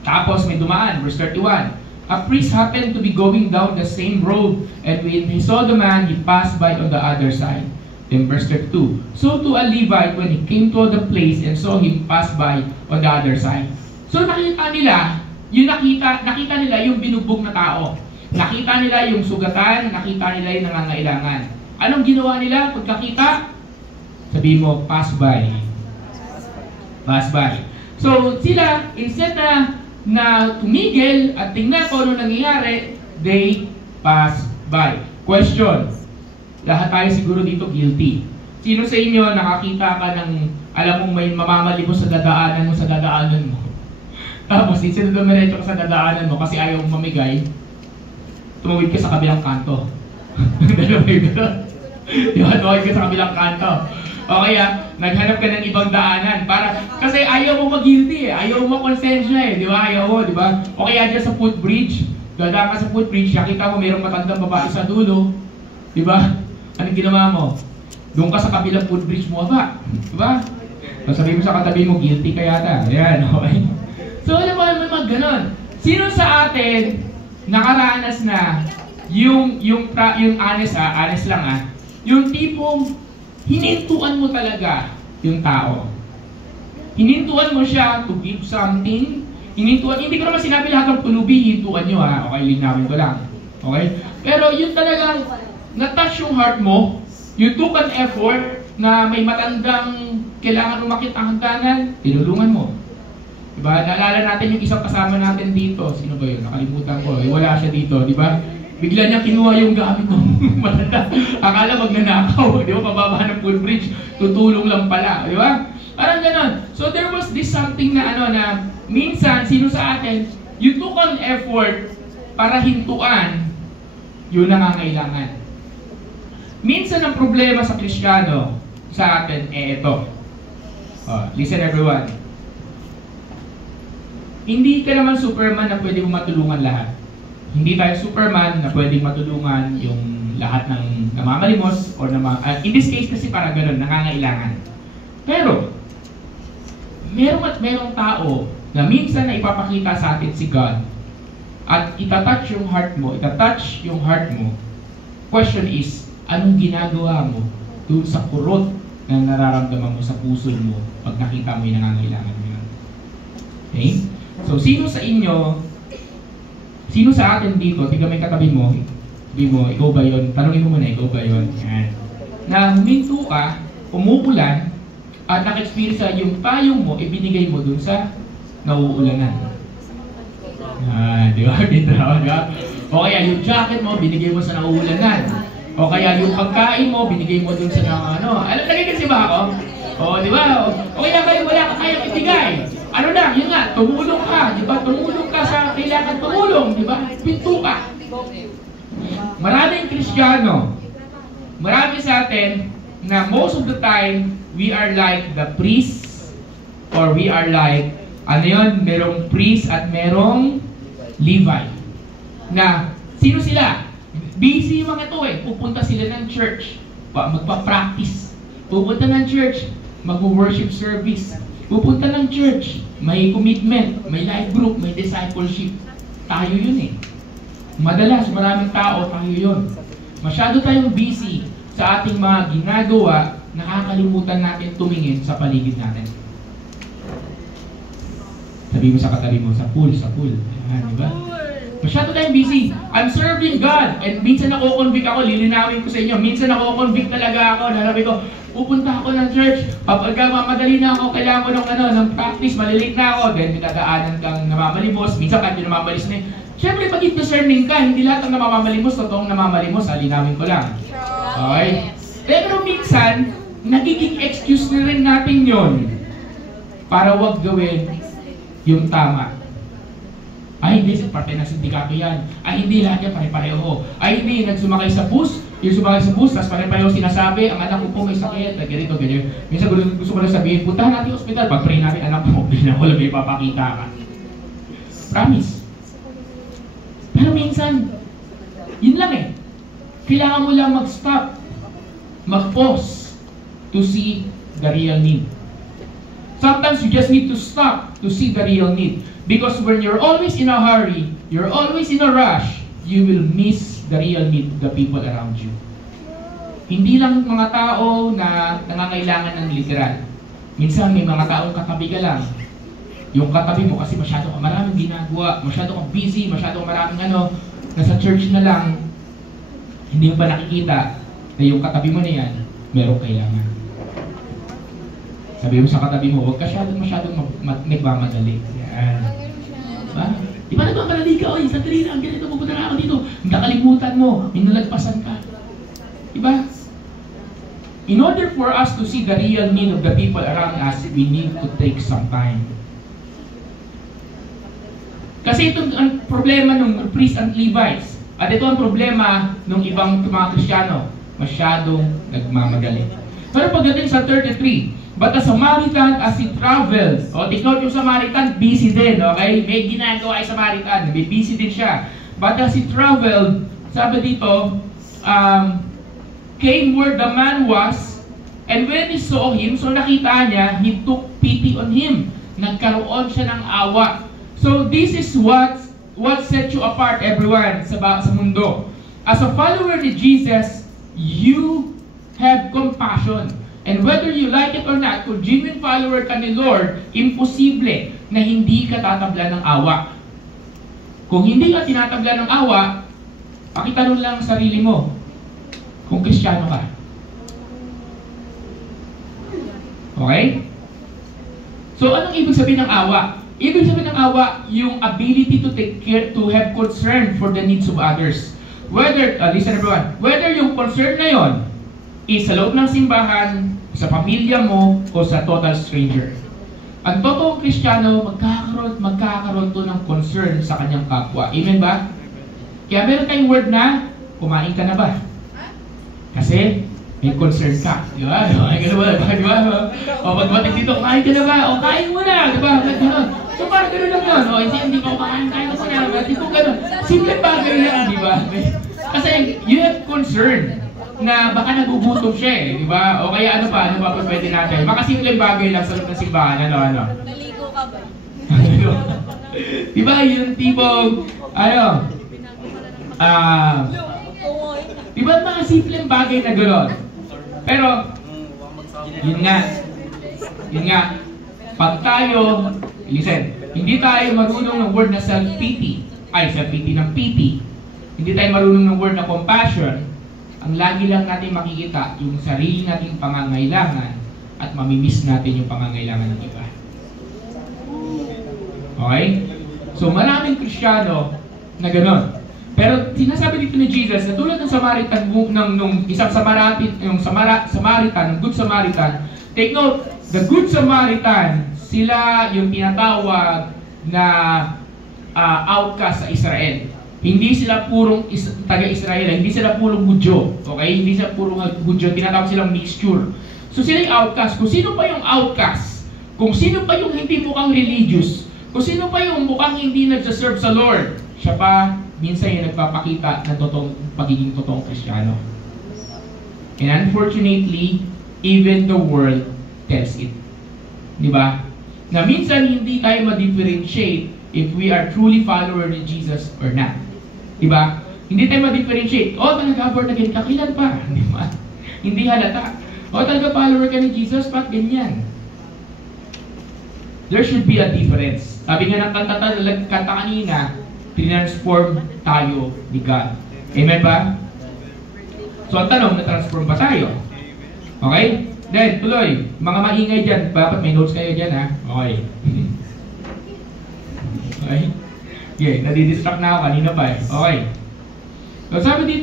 Tapos may dumaan, verse 31. A priest happened to be going down the same road, and when he saw the man, he passed by on the other side. Then verse 32. So to a Levite, when he came to the place and saw him pass by on the other side. So nakita nila nila yung binugbog na tao. Nakita nila yung sugatan, nakita nila yung nangangailangan. Anong ginawa nila pagkakita? Sabihin mo, pass by. Pass by. So sila, instead na tumigil at tingnan kung ano nangyayari, they pass by. Question. Lahat tayo siguro dito guilty. Sino sa inyo nakakita ka ng, alam mong may mamamali mo sa dadaanan mo? Tapos, instead na dumiretso ka sa dadaanan mo kasi ayaw mong mamigay, tumawid ka sa kabilang kanto. Dalawa yung gano'n. Tumawid ka sa kabilang kanto. O kaya, naghanap ka ng ibang daanan kasi ayaw mo mag-guilty ayaw mo konsensya di ba? Ayaw mo, di ba? O kaya dyan sa footbridge, dadaan ka sa footbridge, nakita mo mayroong matandang babae sa dulo, di ba? Anong ginawa mo? Doon ka sa kabilang footbridge mo ba? Di ba? So sabihin mo sa katabi mo, guilty ka yata. Ayan, okay? So alam mo naman mag-ganon. Sino sa atin nakaranas na yung honest lang yung tipong hinintuan mo talaga yung tao. Hinintuan mo siya to give something. Hindi ko naman sinabi lahat ng pulubi, hinintuan nyo Okay, linawin ko lang. Okay? Pero yun talagang na-touch yung heart mo, you took an effort na may matandang kailangan umakit ang hagdanan, tinulungan mo. Diba? Naalala natin yung isang kasama natin dito. Sino ba yun? Nakalimutan ko. Wala siya dito. Diba? Bigla niya kinuha yung gamit ng matanda. Akala magnanakaw. Di ba? Pababa ng footbridge. Tutulong lang pala. Di ba? Parang ganon. So there was this something na minsan, sino sa atin, you took an effort para hintuan yung nangangailangan. Minsan ang problema sa Kristiyano sa atin, ito. Listen everyone. Hindi ka naman Superman na pwede mo matulungan lahat. Hindi tayo Superman na pwedeng matulungan yung lahat ng namamalimos or in this case kasi parang gano'n, nangangailangan. Pero, merong tao na minsan na ipapakita sa atin si God at itatouch yung heart mo. Question is, anong ginagawa mo doon sa kurot na nararamdaman mo sa puso mo pag nakita mo yung nangangailangan mo yun? Okay? So, sino sa atin dito, tignan may katabi mo, sabi mo, ikaw ba yun? Tanungin mo muna, ikaw ba yun? Yan. Na huminto ka, umuulan, at naka-experience yung payong mo, ibinigay mo dun sa nauulanan. Di ba? Di ba? O kaya yung jacket mo, binigay mo sa nauulanan. O kaya yung pagkain mo, binigay mo dun sa lagay kasi ba ako? O, di ba? O kaya wala ka kayang ibigay. Ano lang, yun nga, tumulong ka, di ba? Tumulong ka sa kailangan tumulong, di ba? Pinto ka. Maraming Kristiyano, marami sa atin na most of the time, we are like the priests or we are like, merong priest at merong Levite. Na, sino sila? Busy yung mga to pupunta sila ng church, magpa-practice. Pupunta ng church, mag-worship service. Pupunta ng church, may commitment, may life group, may discipleship. Tayo yun Madalas, maraming tao, tayo yun. Masyado tayong busy sa ating mga ginagawa, nakakalimutan natin tumingin sa paligid natin. Sabi mo sa katabi mo, sa pool. Di ba? Masyado tayong busy. I'm serving God. And minsan nako-convict ako, lilinawin ko sa inyo. Minsan nako-convict talaga ako. Nalabi ko, pupunta ako ng church. Kapag mamadali na ako, kailangan ko ng practice, malilate na ako. Then may dadaanan kang namamalimos. Minsan kahit yung namamalis na Siyempre, pag discerning ka, hindi lahat ng namamalimos, totoong namamalimos, linawin ko lang. Okay? Pero minsan, nagiging excuse na rin natin yon para wag gawin yung tama. Ay, hindi, parte ng sindikato yan. Ay, hindi, lahat yan pare-pareho. Ay, hindi, nagsumakay sa bus, yung sumakay sa bus, tapos pare-pareho sinasabi, ang anak ko po may sakit, ganito. Minsan gusto ko lang sabihin, puntahan natin yung hospital, pag-pray natin, anak mo, hindi na ko lang may papakita ka. Promise. Pero minsan, yun lang kailangan mo lang mag-stop, mag-pause to see the real need. Sometimes you just need to stop to see the real need. Because when you're always in a hurry, you're always in a rush, you will miss the real need of the people around you. Hindi lang mga tao na nangangailangan ng literal. Minsan may mga taong katabi ka lang. Yung katabi mo kasi masyado kang maraming ginagawa, masyado kang busy, masyado kang maraming nasa church na lang, hindi mo pa nakikita na yung katabi mo na yan, merong kailangan. Sabi mo sa katabi mo, huwag ka masyadong nagmamadali. Yan. Diba? Di ba nagmamadali ka? Oy, sandali lang, ganito, pupunta na ako dito. Nakalimutan mo, may nalagpasan ka. Diba? In order for us to see the real need of the people around us, we need to take some time. Kasi ito ang problema ng priests and Levites. At ito ang problema ng ibang mga Kristiyano. Masyadong nagmamadali. Pero pagdating sa 33, but the Samaritan as he traveled, tingnan yung Samaritan, busy din, okay? May ginagawa ay Samaritan, busy din siya. But as he traveled, sabi dito, came where the man was, and when he saw him, so nakita niya, he took pity on him. Nagkaroon siya ng awa. So this is what sets you apart, everyone, sa mundo. As a follower ni Jesus, you have compassion. And whether you like it or not, kung genuine follower ka ni Lord, imposible na hindi ka tatabla ng awa. Kung hindi ka tinatabla ng awa, pakitanong lang ang sarili mo kung Kristiyano ka. Okay? So, anong ibig sabihin ng awa? Ibig sabihin ng awa, yung ability to take care, to have concern for the needs of others. Whether, listen everyone, whether yung concern na yon is sa loob ng simbahan, sa pamilya mo, o sa total stranger. Ang totoong Kristiyano, magkakaroon to ng concern sa kanyang kapwa. Amen ba? Kaya meron tayong word na, kumain ka na ba? Kasi, may concern ka. Di ba? Kumain ka na ba? Di ba? O pagbating dito, kumain ka na ba? O kain mo na. Di ba? So parang gano'n lang yun. O hindi ko kumain ka na. Di ko gano'n. Simple bagay lang, di ba? Kasi you have concern na baka nagugutom siya di ba? O kaya ano pa pwede natin? Makasimpleng bagay lang sa loob ng simbahan, Naligo ka ba? Di ba yung tipong, di ba mga simpleng bagay na gano'n? Pero, yun nga, pag tayo, listen, hindi tayo marunong ng word na self-pity, ng pity, hindi tayo marunong ng word na compassion, ang lagi lang natin makikita yung sarili nating pangangailangan at mamimiss natin yung pangangailangan ng iba. Okay? So maraming Kristiyano na ganon. Pero sinasabi dito ni Jesus na tulad ng Samaritan, nung isang Samaritan, ng Good Samaritan, take note, the Good Samaritan, sila yung tinatawag na outcast sa Israel. Hindi sila purong taga-Israel, hindi sila purong Hudyo. Okay? Hindi sila purong Hudyo, tinatawag silang mixture. So sila yung outcast. Kung sino pa yung outcast, kung sino pa yung hindi mukhang religious, kung sino pa yung mukhang hindi nagsaserve sa Lord, siya pa minsan yung nagpapakita ng pagiging totoong Kristiyano. And unfortunately, even the world tells it. Di ba? Na minsan hindi tayo ma-differentiate if we are truly follower ni Jesus or not. Di ba? Hindi tayo ma-differentiate. O, talaga born again ka, kailan pa? Di ba? Hindi halata. O, talaga follower ka ni Jesus, pat ganyan. There should be a difference. Sabi nga ng kanta kanina, transform tayo ni God. Amen ba? So, ang tanong, na-transform ba tayo? Okay? Then, tuloy. Mga maingay dyan. Bakit may notes kayo dyan, ha? Okay. Okay? Okay, nadidistract na ako. Kanina pa eh. Okay. So, sabi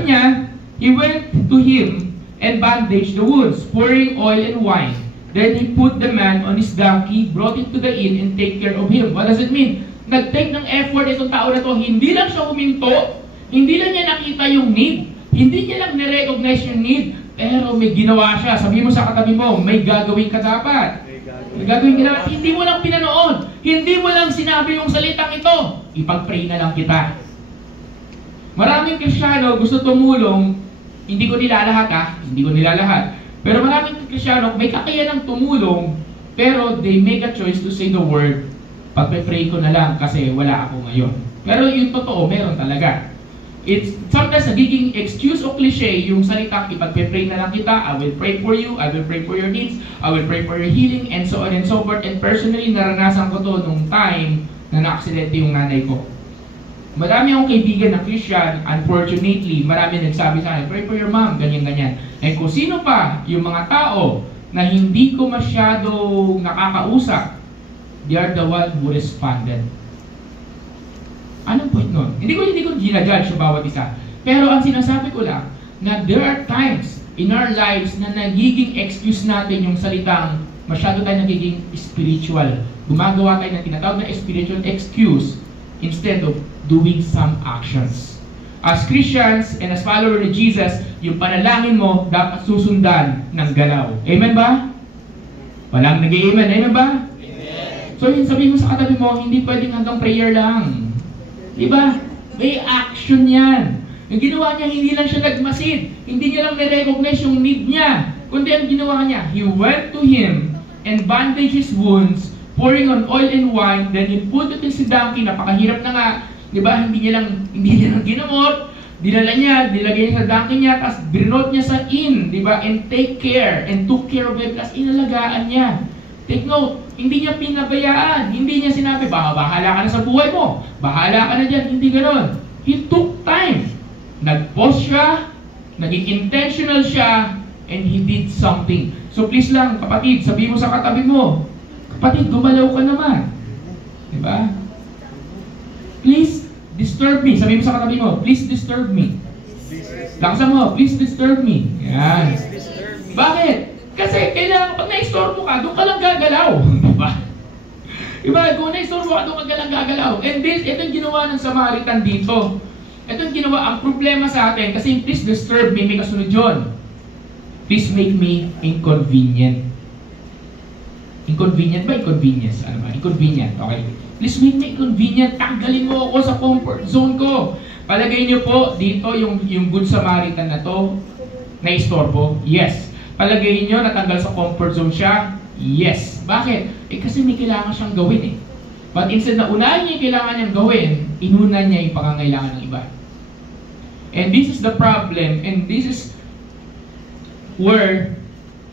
niya, he went to him and bandaged the wounds, pouring oil and wine. Then he put the man on his donkey, brought him to the inn, and take care of him. What does it mean? Nag-take ng effort itong tao na to. Hindi lang siya huminto. Hindi lang niya nakita yung need. Hindi niya lang na-recognize yung need. Pero may ginawa siya. Sabi mo sa katabi mo, may gagawin ka dapat. May gagawin ka dapat. Hindi mo lang pinanood. Hindi mo lang sinabi yung salitang ito. Ipag-pray na lang kita. Maraming Kristiyano gusto tumulong. Hindi ko nilalahat ha. Hindi ko nilalahat. Pero maraming Kristiyano may kakayanang tumulong, pero they make a choice to say the word, pagpe-pray ko na lang kasi wala ako ngayon. Pero yung totoo, meron talaga. It's sometimes nagiging excuse o cliche yung salitang ipagpe-pray na lang kita, I will pray for you, I will pray for your needs, I will pray for your healing, and so on and so forth. And personally, naranasan ko to nung time na na-aksidente yung nanay ko. Marami akong kaibigan na Christian, unfortunately, marami nagsabi sa akin, pray for your mom, ganyan-ganyan. And kung sino pa, yung mga tao na hindi ko masyado nakakausap, they are the one who responded. Anong point nun? Hindi ko ginajudge sa bawat isa. Pero ang sinasabi ko lang, na there are times in our lives na nagiging excuse natin yung salitang masyado tayo nagiging spiritual. Gumagawa tayo ng tinatawag na spiritual excuse instead of doing some actions. As Christians and as follower of Jesus, yung panalangin mo dapat susundan ng galaw. Amen ba? Walang nag-amen. Amen ba? Amen. So yung sabihin mo sa katabi mo, hindi pwedeng hanggang prayer lang. Diba? May action yan. Yung ginawa niya, hindi lang siya nagmasid. Hindi niya lang na-recognize yung need niya. Kundi ang ginawa niya, he went to him and bandaged his wounds, pouring on oil and wine, then he put it in his donkey. Napakahirap na nga. Diba? Hindi niya lang ginamot. Dinala niya, nilagay niya sa donkey niya, tapos brinot niya sa inn, diba? And took care of him, tapos inalagaan niya. Take note, hindi niya pinabayaan. Hindi niya sinabi, bahala ka na sa buhay mo. Bahala ka na dyan. Hindi ganon. He took time. Nag-pause siya, naging intentional siya, and he did something. So please lang, kapatid, sabihin mo sa katabi mo, kapatid, gumalaw ka naman. Diba? Please disturb me. Sabihin mo sa katabi mo, please disturb me. Lakasan mo, please disturb me. Yan. Bakit? Kasi kailangan, pag na-istorbo ka, doon ka lang gagalaw. Diba? Diba? Kung na-istorbo ka, doon ka lang gagalaw. And this, ito yung ginawa ng Samaritan dito. Ito yung ginawa, ang problema sa atin, kasi please disturb me, may kasunod yun. Please make me inconvenient. Inconvenient ba? Inconvenience. Ano ba? Inconvenient. Okay. Please make me inconvenient. Tanggalin mo ako sa comfort zone ko. Palagay niyo po, dito yung Good Samaritan na to, na-istorbo. Yes. Palagay niyo, natanggal sa comfort zone siya? Yes. Bakit? Kasi may kailangan siyang gawin eh. But instead na unahin niya yung kailangan niyang gawin, inuna niya yung pangangailangan ng iba. And this is the problem, and this is where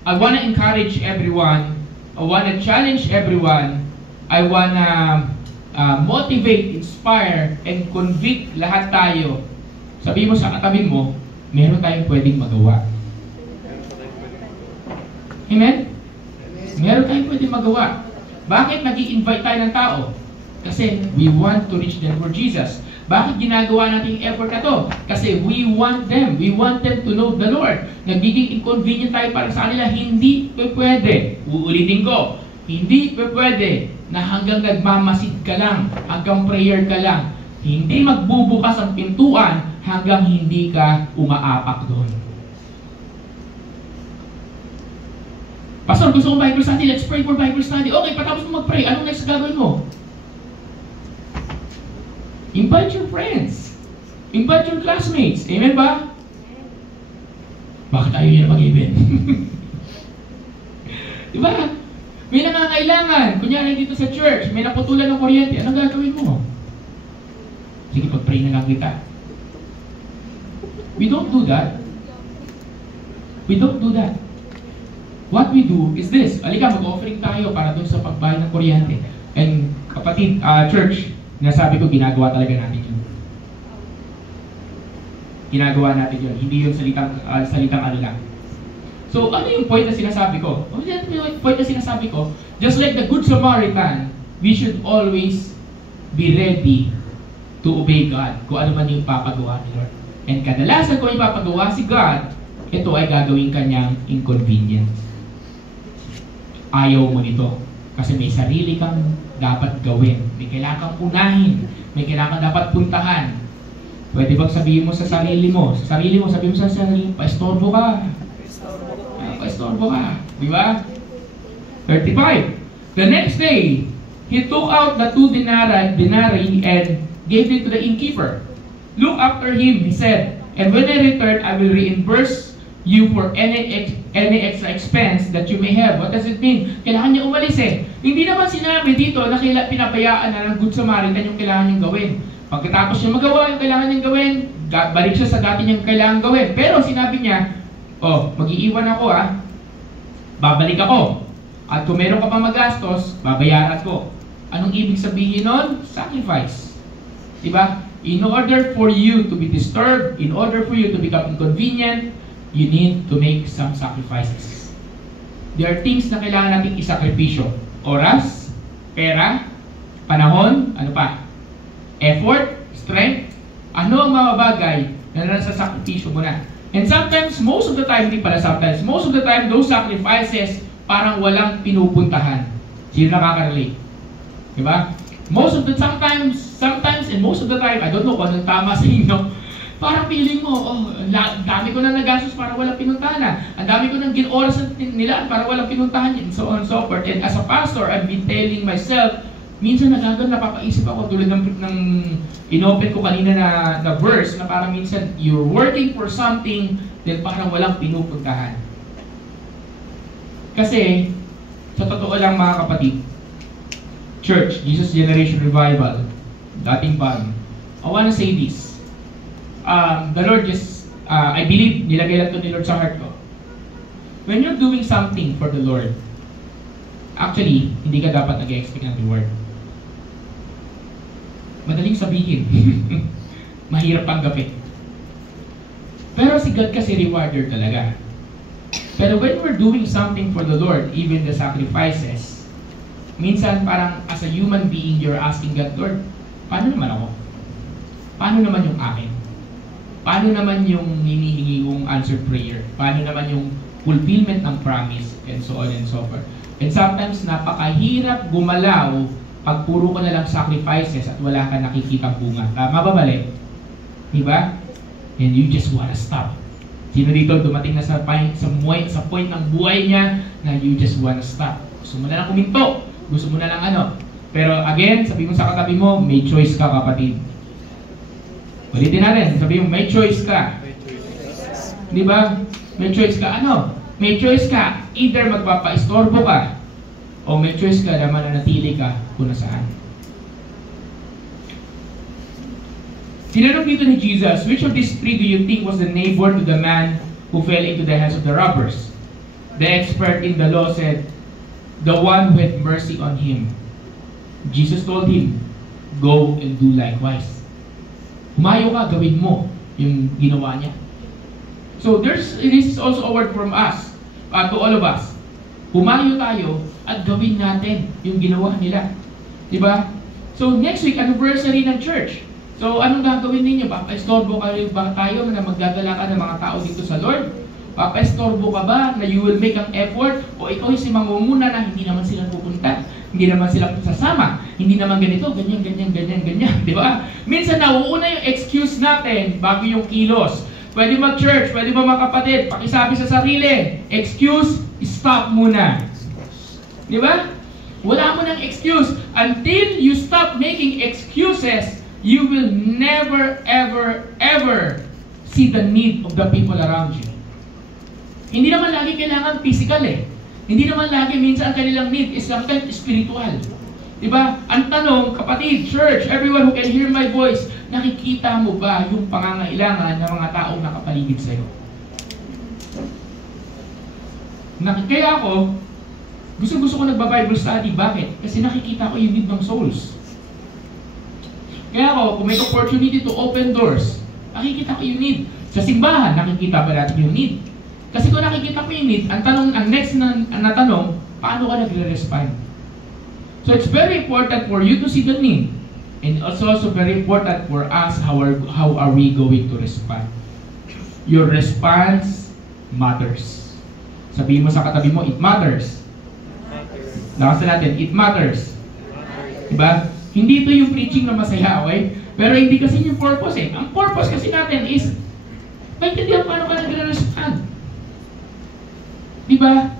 I want to encourage everyone, I want to challenge everyone, I want to motivate, inspire, and convict lahat tayo. Sabi mo sa katabi mo, meron tayong pwedeng magawa. Amen? Meron tayong pwedeng magawa. Bakit nag-i-invite tayo ng tao? Kasi we want to reach them for Jesus. Bakit ginagawa natin yung effort na to? Kasi we want them to know the Lord. Nagiging inconvenient tayo para sa kanila, hindi pwede. Uulitin ko, hindi pwede na hanggang nagmamasid ka lang, hanggang prayer ka lang. Hindi magbubukas ang pintuan hanggang hindi ka umaapak doon. Pastor, gusto kong Bible study. Let's pray for Bible study. Okay, patapos mo mag-pray. Anong next gagawin mo? Invite your friends. Invite your classmates. Amen ba? Bakit ayaw niya na mag-amen? Diba? May nangangailangan. Kunyari dito sa church, may naputulan ng kuryente. Anong gagawin mo? Sige, pag-pray na lang kita. We don't do that. We don't do that. What we do is this. Halika, mag-offering tayo para doon sa pagbayad ng kuryente. And kapatid, church, nasabi ko, ginagawa talaga natin yun. Ginagawa natin yun. Hindi yun salitang ano lang. So, ano yung point na sinasabi ko? Just like the Good Samaritan, we should always be ready to obey God kung ano man yung papagawa ni Lord. And kadalasan kung ipapagawa si God, ito ay gagawin kanyang inconvenience. Ayaw mo nito. Kasi may sarili kang dapat gawin. May kailangan kang unahin. May kailangan dapat puntahan. Pwede bang sabihin mo sa sarili mo? Sabihin mo sa sarili, paistorbo ka. Paistorbo ka. Di ba? 35. The next day, he took out the 2 denarii and gave it to the innkeeper. Look after him, he said, and when I return, I will reimburse you for any extra expense that you may have. What does it mean? Kailangan niya umalis eh. Hindi naman sinabi dito na pinabayaan na ng Good Samaritan yung kailangan niyang gawin. Pagkatapos niya magawa yung kailangan niyang gawin, balik siya sa dati niyang kailangan gawin. Pero sinabi niya, mag-iiwan ako babalik ako. At kung meron ka pa magastos, babayaran ko. Anong ibig sabihin nun? Sacrifice. Diba? In order for you to be disturbed, in order for you to become inconvenient, you need to make some sacrifices. There are things na kailangan natin isakripisyo. Oras, pera, panahon, ano pa? Effort, strength. Ano ang mga bagay na nasa sakripisyo mo na? And sometimes, most of the time, most of the time, those sacrifices parang walang pinupuntahan. Sino nakaka-relate? Diba? Sometimes and most of the time, I don't know kung anong tama sa inyo, parang feeling mo, dami ko na nagastos para walang pinuntahan na. Ang dami ko nang ginoras nila para walang pinuntahan and so on and so forth. And as a pastor, I've been telling myself, minsan napapaisip ako tulad ng inopen ko kanina na verse na parang minsan, you're working for something, then parang walang pinupuntahan. Kasi, sa totoo lang mga kapatid, Church, Jesus Generation Revival, dating band, I wanna say this. The Lord just, I believe, nilagay lang ito ni Lord sa heart ko. When you're doing something for the Lord, actually, hindi ka dapat nag-expect ng reward. Madaling sabihin. Mahirap tanggapin. Pero si God kasi rewarder talaga. Pero when we're doing something for the Lord, even the sacrifices, minsan parang as a human being, you're asking God, Lord, paano naman ako? Paano naman yung akin? Paano naman yung hinihingi kong answered prayer? Paano naman yung fulfillment ng promise? And so on and so forth. And sometimes, napakahirap gumalaw pag puro ko na lang sacrifices at wala ka nakikitang bunga. Tama ba mali? Diba? And you just wanna stop. Sino dito dumating na sa point ng buhay niya na you just wanna stop? Gusto mo na lang kuminto. Gusto mo na lang ano. Pero again, sabi mo sa katabi mo, may choice ka kapatid. Ulitin natin, sabi mo, may choice ka. Di ba? May choice ka. Ano? May choice ka. Either magpapaistorbo ka, o may choice ka na mananatili ka kung nasaan. Tinanong dito ni Jesus, which of these three do you think was the neighbor to the man who fell into the hands of the robbers? The expert in the law said, the one who had mercy on him. Jesus told him, go and do likewise. Humayo ka, gawin mo yung ginawa niya. So this is also a word from us, to all of us. Humayo tayo at gawin natin yung ginawa nila. Diba? So next week, anniversary ng church. So anong gagawin ninyo? Papaistorbo kayo ba tayo na magdadala ka ng mga tao dito sa Lord? Papaistorbo ka ba na you will make an effort? O ikaw yung si mangunguna na hindi naman sila pupunta? Hindi naman sila sasama? Hindi naman ganito, ganyan. Diba? Minsan nauuna yung excuse natin bago yung kilos. Pwede mag-church, pwede ba mga kapatid? Pakisabi sa sarili, excuse, stop muna. Di ba? Wala mo ng excuse. Until you stop making excuses, you will never, ever see the need of the people around you. Hindi naman lagi kailangan physical eh. Hindi naman lagi, minsan ang kanilang need is sometimes spiritual. Di ba? Ang tanong, kapatid, church, everyone who can hear my voice, nakikita mo ba yung pangangailangan ng mga taong nakapaligid sa'yo? Kaya ako, gusto ko nagba-Bible study. Bakit? Kasi nakikita ko yung need ng souls. Kaya ako, kung may opportunity to open doors, nakikita ko yung need. Sa simbahan, nakikita ba natin yung need? Kasi kung nakikita ko yung need, ang next na tanong, paano ka nagre-respond? So it's very important for you to see the need. And it's also very important for us, how are we going to respond? Your response matters. Sabihin mo sa katabi mo, it matters. Lakasan natin, it matters. Diba? Hindi ito yung preaching na masaya, okay? Pero hindi kasi yung purpose eh. Ang purpose kasi natin is, maintindihan paano ka nagre-respond. Diba?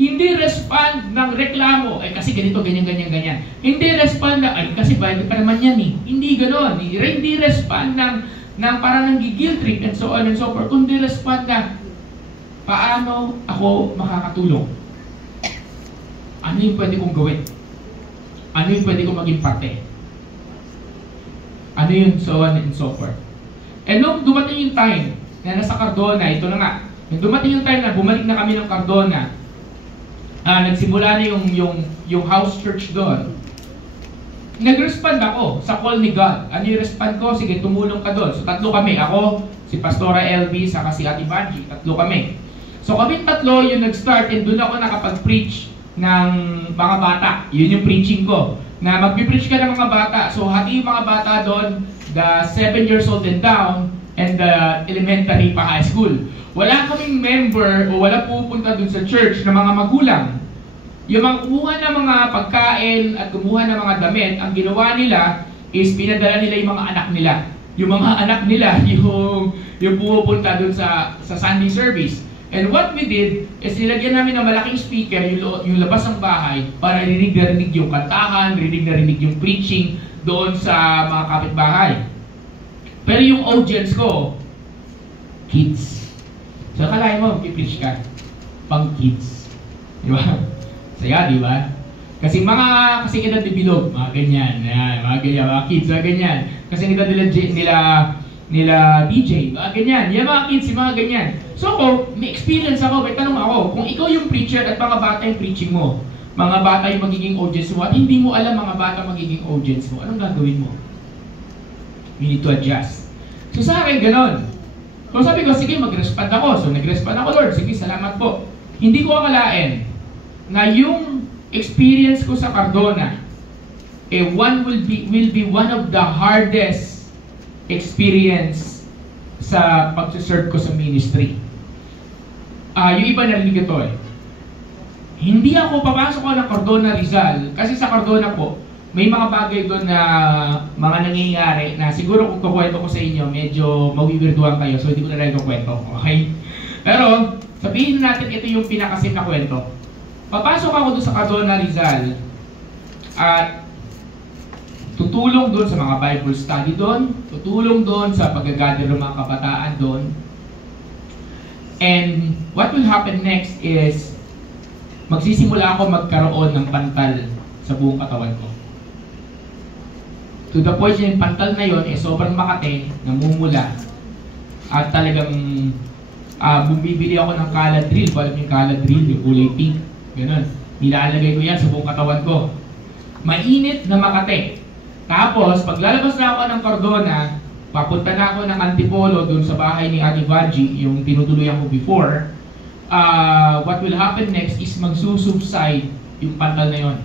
Hindi respond ng reklamo, ay kasi ganito, ganyan. Hindi respond na, ay kasi bayad pa naman yan eh. Hindi gano'n. Hindi respond ng parang nang-guilt trip and so on and so forth. Kundi respond na, paano ako makakatulong? Ano yung pwede kong gawin? Ano yung pwede kong maging parte? Ano yung so on and so forth? And nung dumating yung time na nasa Cardona, ito na nga, nung dumating yung time na bumalik na kami ng Cardona, nagsimula na yung house church doon, nag-respond ako sa call ni God. Ano yung respond ko? Sige, tumulong ka doon. So tatlo kami, ako, si Pastora LB, saka si Ate Banji, tatlo kami. So kami tatlo yung nag-start and doon ako nakapag-preach ng mga bata. Yun yung preaching ko. Na mag-preach ka ng mga bata. So hati yung mga bata doon, the 7 years old and down, and the elementary pa high school. Wala kaming member o wala pupunta doon sa church na mga magulang. Yung mga kumuha ng mga pagkain at kumuha ng mga damit, ang ginawa nila is pinadala nila yung mga anak nila. Yung mga anak nila yung pupunta doon sa Sunday service. And what we did is nilagyan namin ng malaking speaker yung labas ng bahay para rinig na rinig yung kantahan, rinig na rinig yung preaching doon sa mga kapitbahay. Pero yung audience ko, kids. So kalahin mo, pipreach ka, pang kids. Di ba? Saya, di ba? Kasi edad ni Bilog, mga ganyan, mga kids, mga ganyan. Kasi edad nila DJ, mga ganyan. Yan mga kids, mga ganyan. So ako, may experience ako, may tanong ako, kung ikaw yung preacher at mga bata yung preaching mo, mga bata yung magiging audience mo, at hindi mo alam mga bata magiging audience mo, anong gagawin mo? You need to adjust. So sa akin, ganon. So sabi ko, sige, mag-respond ako. So nag-respond ako, Lord, sige, salamat po. Hindi ko akalain na yung experience ko sa Cardona, will be one of the hardest experience sa pag-serve ko sa ministry. Yung iba narinig ito eh. Hindi ako papasok ko ng Cardona Rizal kasi sa Cardona po, may mga bagay doon na mga nangyayari na siguro kung kukwento ko sa inyo, medyo mawibirduhan kayo, so hindi ko na lang kukwento. Okay? Pero sabihin natin ito yung pinakasim na kwento. Papasok ako doon sa Cardona Rizal at tutulong doon sa mga Bible study doon, tutulong doon sa pag-gather ng mga kabataan doon. And what will happen next is magsisimula ako magkaroon ng pantal sa buong katawan ko. To the point na yung pantal na yon sobrang makate, namumula. At talagang bumibili ako ng Caladril. Alam yung Caladril, yung kulay pink. Ganun. Nilalagay ko yan sa buong katawan ko. Mainit na makate. Tapos, paglalabas na ako ng Cardona, papunta na ako ng Antipolo doon sa bahay ni Ate Banji, yung tinutuloyan ko before. What will happen next is magsusubside yung pantal na yon.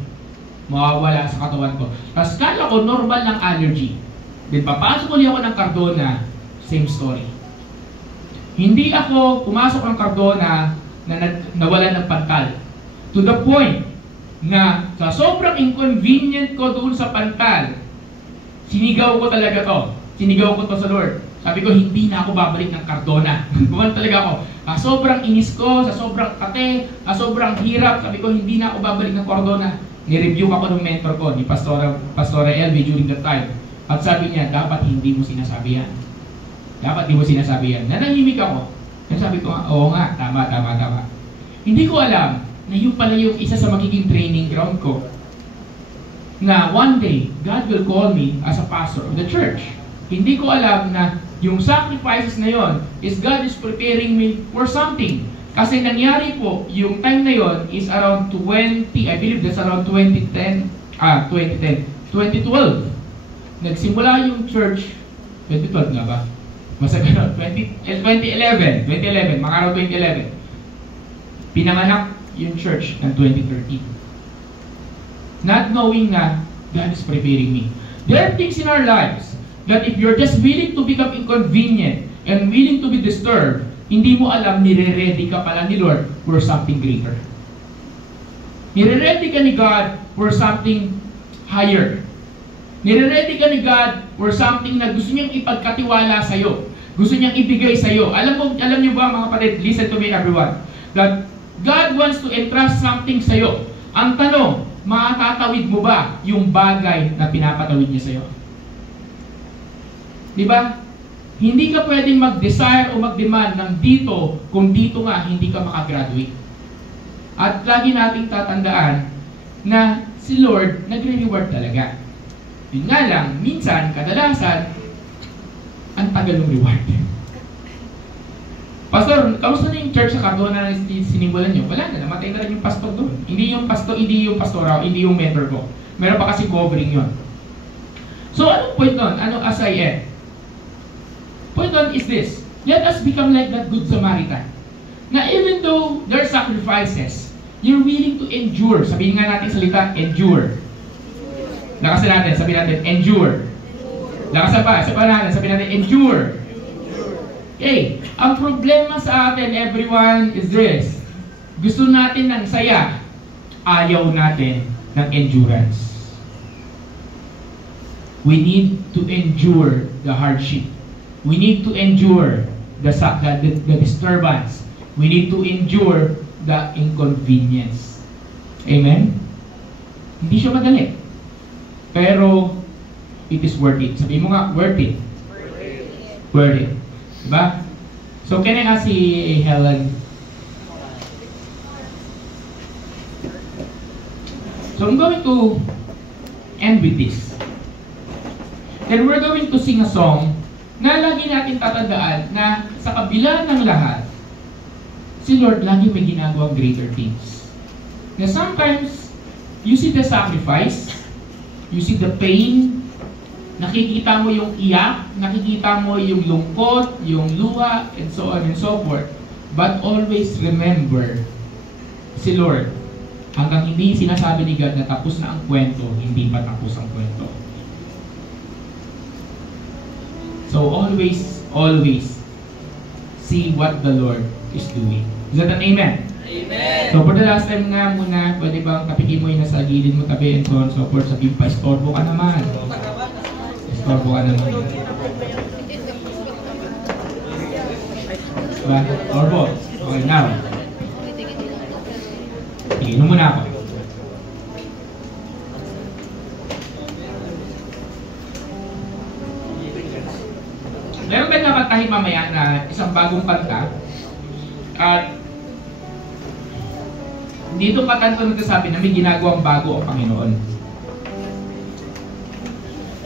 Mawawala sa katawan ko. Tapos kala ko normal lang allergy. Then papasok ulit ako ng Cardona, same story. Hindi ako pumasok ng Cardona na nawalan ng pantal. To the point na sa sobrang inconvenient ko doon sa pantal, sinigaw ko talaga to. Sinigaw ko to sa Lord. Sabi ko, hindi na ako babalik ng Cardona. Buwan talaga ako. Sobrang inis ko, sa sobrang kate, sobrang hirap. Sabi ko, hindi na ako babalik ng Cardona. Ni-review ako ng mentor ko, ni Pastora LV during that time. At sabi niya, dapat hindi mo sinasabi yan. Dapat hindi mo sinasabi yan. Nanahimik ako. Yan sabi ko, oo nga, tama. Hindi ko alam na yun pala yung isa sa magiging training ground ko. Na one day, God will call me as a pastor of the church. Hindi ko alam na yung sacrifices na yon is God is preparing me for something. Kasi nangyari po, yung time na yon is around 20, I believe that's around 2012. Nagsimula yung church, 2012 nga ba? Basta gano'n, 2011, mga araw 2011. Pinanganak yung church ng 2013. Not knowing na God is preparing me. There are things in our lives that if you're just willing to become inconvenient and willing to be disturbed, hindi mo alam, nire-ready ka pala ni Lord for something greater. Nire-ready ka ni God for something higher. Nire-ready ka ni God for something na gusto niyang ipagkatiwala sa'yo. Gusto niyang ibigay sa'yo. Alam niyo ba mga kapatid, listen to me everyone, that God wants to entrust something sa'yo. Ang tanong, makatatawid mo ba yung bagay na pinapatawid niya sa'yo? Diba? Hindi ka pwedeng mag-desire o mag-demand ng dito kung dito nga hindi ka makagraduate. At lagi nating tatandaan na si Lord nagre-reward talaga. Yun nga lang, minsan, kadalasan, ang tagal ng reward. Pastor, kamusta na yung church sa Cardona na sinimulan nyo? Wala na, namatay na rin yung pastor doon. Hindi yung pastoral, hindi yung mentor ko. Meron pa kasi covering yun. So, anong point nun? Anong SIN? Point on is this, let us become like that good Samaritan. Na even though there are sacrifices, you're willing to endure. Sabihin nga natin salita, endure. Lakasan natin, sabihin natin, endure. Lakasan pa natin, sabihin natin, endure. Okay, ang problema sa atin, everyone, is this. Gusto natin ng saya, ayaw natin ng endurance. We need to endure the hardship. We need to endure the disturbance. We need to endure the inconvenience. Amen? Hindi siya madali. Pero, it is worth it. Sabihin mo nga, worth it. Worth it. Diba? So, can I ask si Helen? So, I'm going to end with this. Then we're going to sing a song na lagi natin tatandaan na sa kabila ng lahat, si Lord lagi may ginagawang greater things. Na sometimes, you see the sacrifice, you see the pain, nakikita mo yung iyak, nakikita mo yung lungkot, yung luha, and so on and so forth. But always remember, si Lord, hanggang hindi sinasabi ni God na tapos na ang kwento, hindi pa tapos ang kwento. So always see what the Lord is doing. Is that an amen? Amen. So for the last time nga muna, pwede bang tapikin mo yung nasa gilid mo tabi and so on and so forth. Sabihin pa, estorbo ka naman. Estorbo ka naman. Diba? Estorbo. Okay, now. Tingin mo muna ako. Meron ba nakantahin mamaya na isang bagong kanta? At dito kakanta nagsasabi na may ginagawang bago ang Panginoon.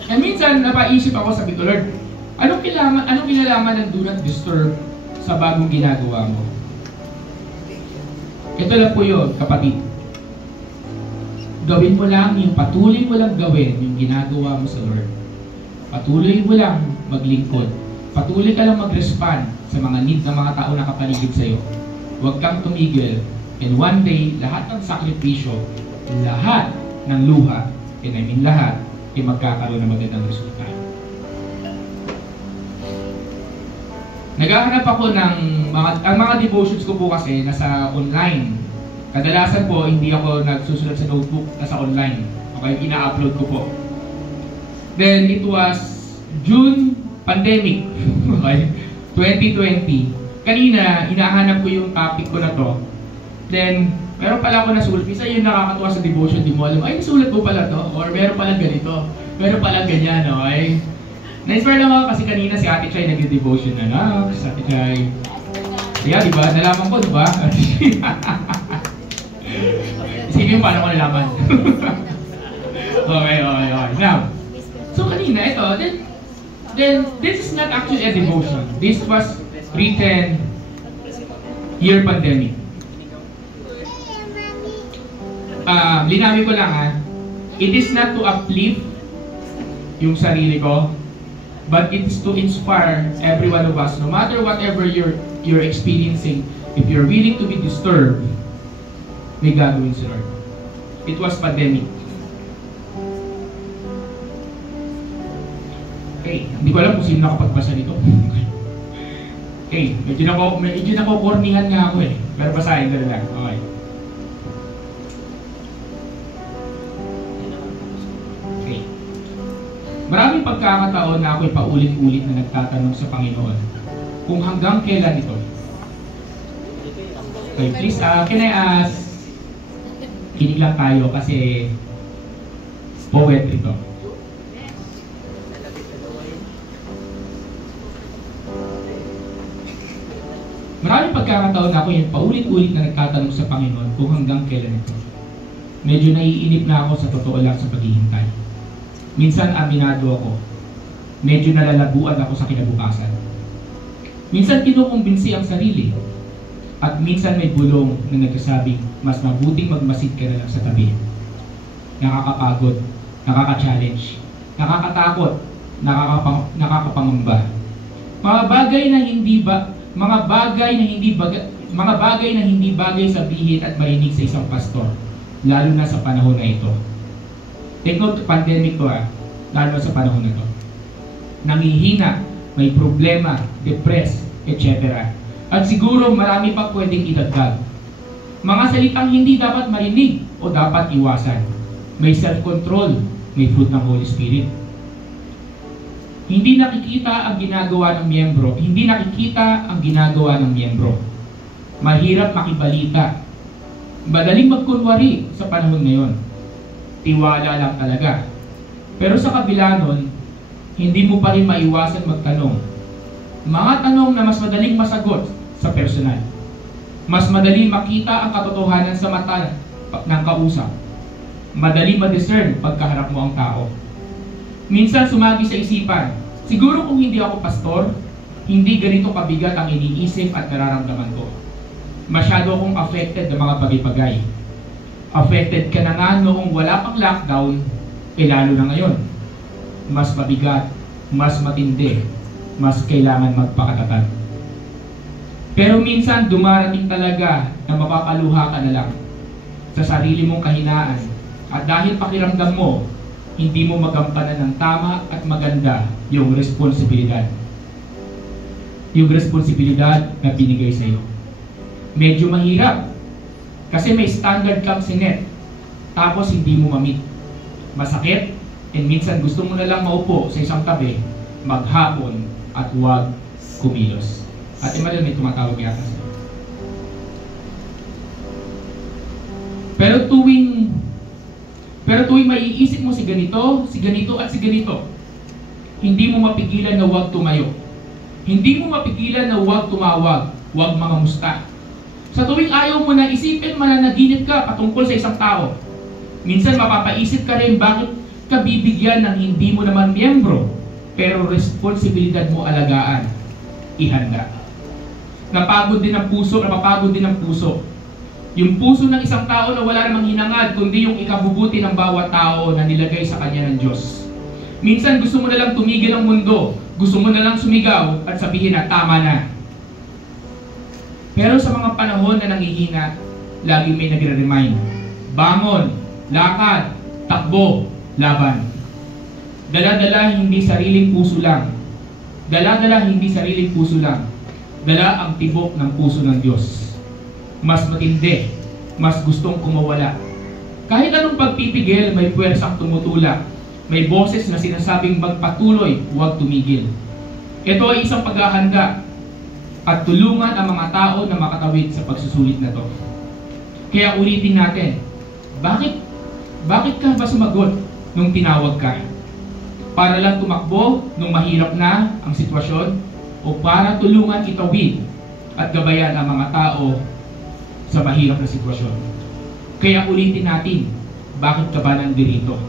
And minsan napaisip ako, sabi ko, Lord, anong kinalaman ng do not disturb sa bagong ginagawa mo? Ito lang po yun, kapatid. Gawin mo lang yung patuloy mo lang gawin yung ginagawa mo sa Lord. Patuloy mo lang maglingkod. Patuloy ka lang mag-respond sa mga need ng mga tao na kapaligid sa'yo. Huwag kang tumigil. And one day, lahat ng sakripisyo, lahat ng luha, and I mean lahat, ay magkakaroon ng magandang resulta. Naghahanap ako ng ang mga devotions ko po kasi nasa online. Kadalasan po, hindi ako nagsusulat sa notebook, nasa online. Okay, ina-upload ko po. Then, it was June pandemic, okay, 2020. Kanina, inahanap ko yung topic ko na to. Then, meron pala ako nasulat. Isa yung nakakatuwa sa devotion, di mo alam, ay, nasulat mo pala to. Or meron pala ganito. Meron pala ganyan, okay? Na-inspire lang ako kasi kanina si Ate Chay nag-devotion na. Si Ate Chay. Yeah, di ba? Nalaman ko, di ba? Isipin mo paano ko nalaman. Okay. Now, so kanina, ito, then this is not actually a devotion. This was written year pandemic. Linawin ko lang ha. It is not to uplift yung sarili ko, but it is to inspire every one of us, no matter whatever you're experiencing. If you're willing to be disturbed, may gagawin si Lord. It was pandemic. Okay, hindi ko alam kung sino nakapagbasa nito. Okay, medyo nakokornihan nga ako eh. Pero basahin ko lang. Okay. Okay. Maraming pagkakataon na ako'y paulit-ulit na nagtatanong sa Panginoon kung hanggang kailan ito. Okay, please, can I ask, kinig lang tayo kasi poet ito. Maraming pagkakataon na ako yung paulit-ulit na nagtatanong sa Panginoon kung hanggang kailan ito. Medyo naiinip na ako sa totoo lang sa paghihintay. Minsan aminado ako. Medyo nalalabuan ako sa kinabukasan. Minsan kinukumbinsi ang sarili. At minsan may bulong na nagsasabing mas mabuting magmasid ka na lang sa tabi. Nakakapagod, nakaka-challenge, nakakatakot, nakakapangamba. Mga bagay na hindi bagay sabihin at marinig sa isang pastor, lalo na sa panahon na ito. Take note, pandemic to lalo na sa panahon na ito. Nangihina, may problema, depressed, etc. At siguro marami pa pwedeng idagdag. Mga salitang hindi dapat marinig o dapat iwasan. May self-control, may fruit ng Holy Spirit. Hindi nakikita ang ginagawa ng miyembro. Mahirap makibalita. Madaling magkunwari sa panahon ngayon. Tiwala lang talaga. Pero sa kabila nun, hindi mo pa rin maiwasan magtanong. Mga tanong na mas madaling masagot sa personal. Mas madaling makita ang katotohanan sa mata ng kausap. Madaling ma-discern pagkaharap mo ang tao. Minsan sumagi sa isipan, siguro kung hindi ako pastor, hindi ganito kabigat ang iniisip at nararamdaman ko. Masyado akong affected ng mga bagay-bagay. Affected ka na nga noong wala pang lockdown, lalo na ngayon. Mas mabigat, mas matindi, mas kailangan magpakatatag. Pero minsan dumarating talaga na mapapaluha ka na lang sa sarili mong kahinaan at dahil pakiramdam mo, hindi mo magampanan ng tama at maganda yung responsibilidad. Yung responsibilidad na binigay sa iyo. Medyo mahirap kasi may standard kang sinet tapos hindi mo ma-meet. Masakit and minsan gusto mo na lang maupo sa isang tabi, maghapon at huwag kumilos. At Emmanuel, may tumatawag yata sa'yo. Pero tuwing maiisip mo si ganito at si ganito, hindi mo mapigilan na huwag tumayo. Hindi mo mapigilan na huwag tumawag, huwag mangamusta. Sa tuwing ayaw mo na isipin, mananaginip ka patungkol sa isang tao. Minsan mapapaisip ka rin bakit ka bibigyan ng hindi mo naman miyembro, pero responsibilidad mo alagaan, ihanda. Napapagod din ang puso. Yung puso ng isang tao na wala namang hinangad, kundi yung ikabubuti ng bawat tao na nilagay sa kanya ng Diyos. Minsan gusto mo na lang tumigil ang mundo, gusto mo na lang sumigaw at sabihin na tama na. Pero sa mga panahon na nangihina, lagi may nagre-remind, bangon, lakad, takbo, laban. Dala-dala hindi sariling puso lang. Dala-dala hindi sariling puso lang. Dala ang tibok ng puso ng Diyos. Mas matindi, mas gustong kumawala. Kahit anong pagpipigil, may puwersang tumutulak. May boses na sinasabing magpatuloy, huwag tumigil. Ito ay isang paghahanda at tulungan ang mga tao na makatawid sa pagsusulit na to. Kaya ulitin natin, bakit ka ba sumagot nung tinawag ka? Para lang tumakbo nung mahirap na ang sitwasyon o para tulungan itawid at gabayan ang mga tao sa mahirap na sitwasyon? Kaya ulitin natin, bakit ka ba nandirito?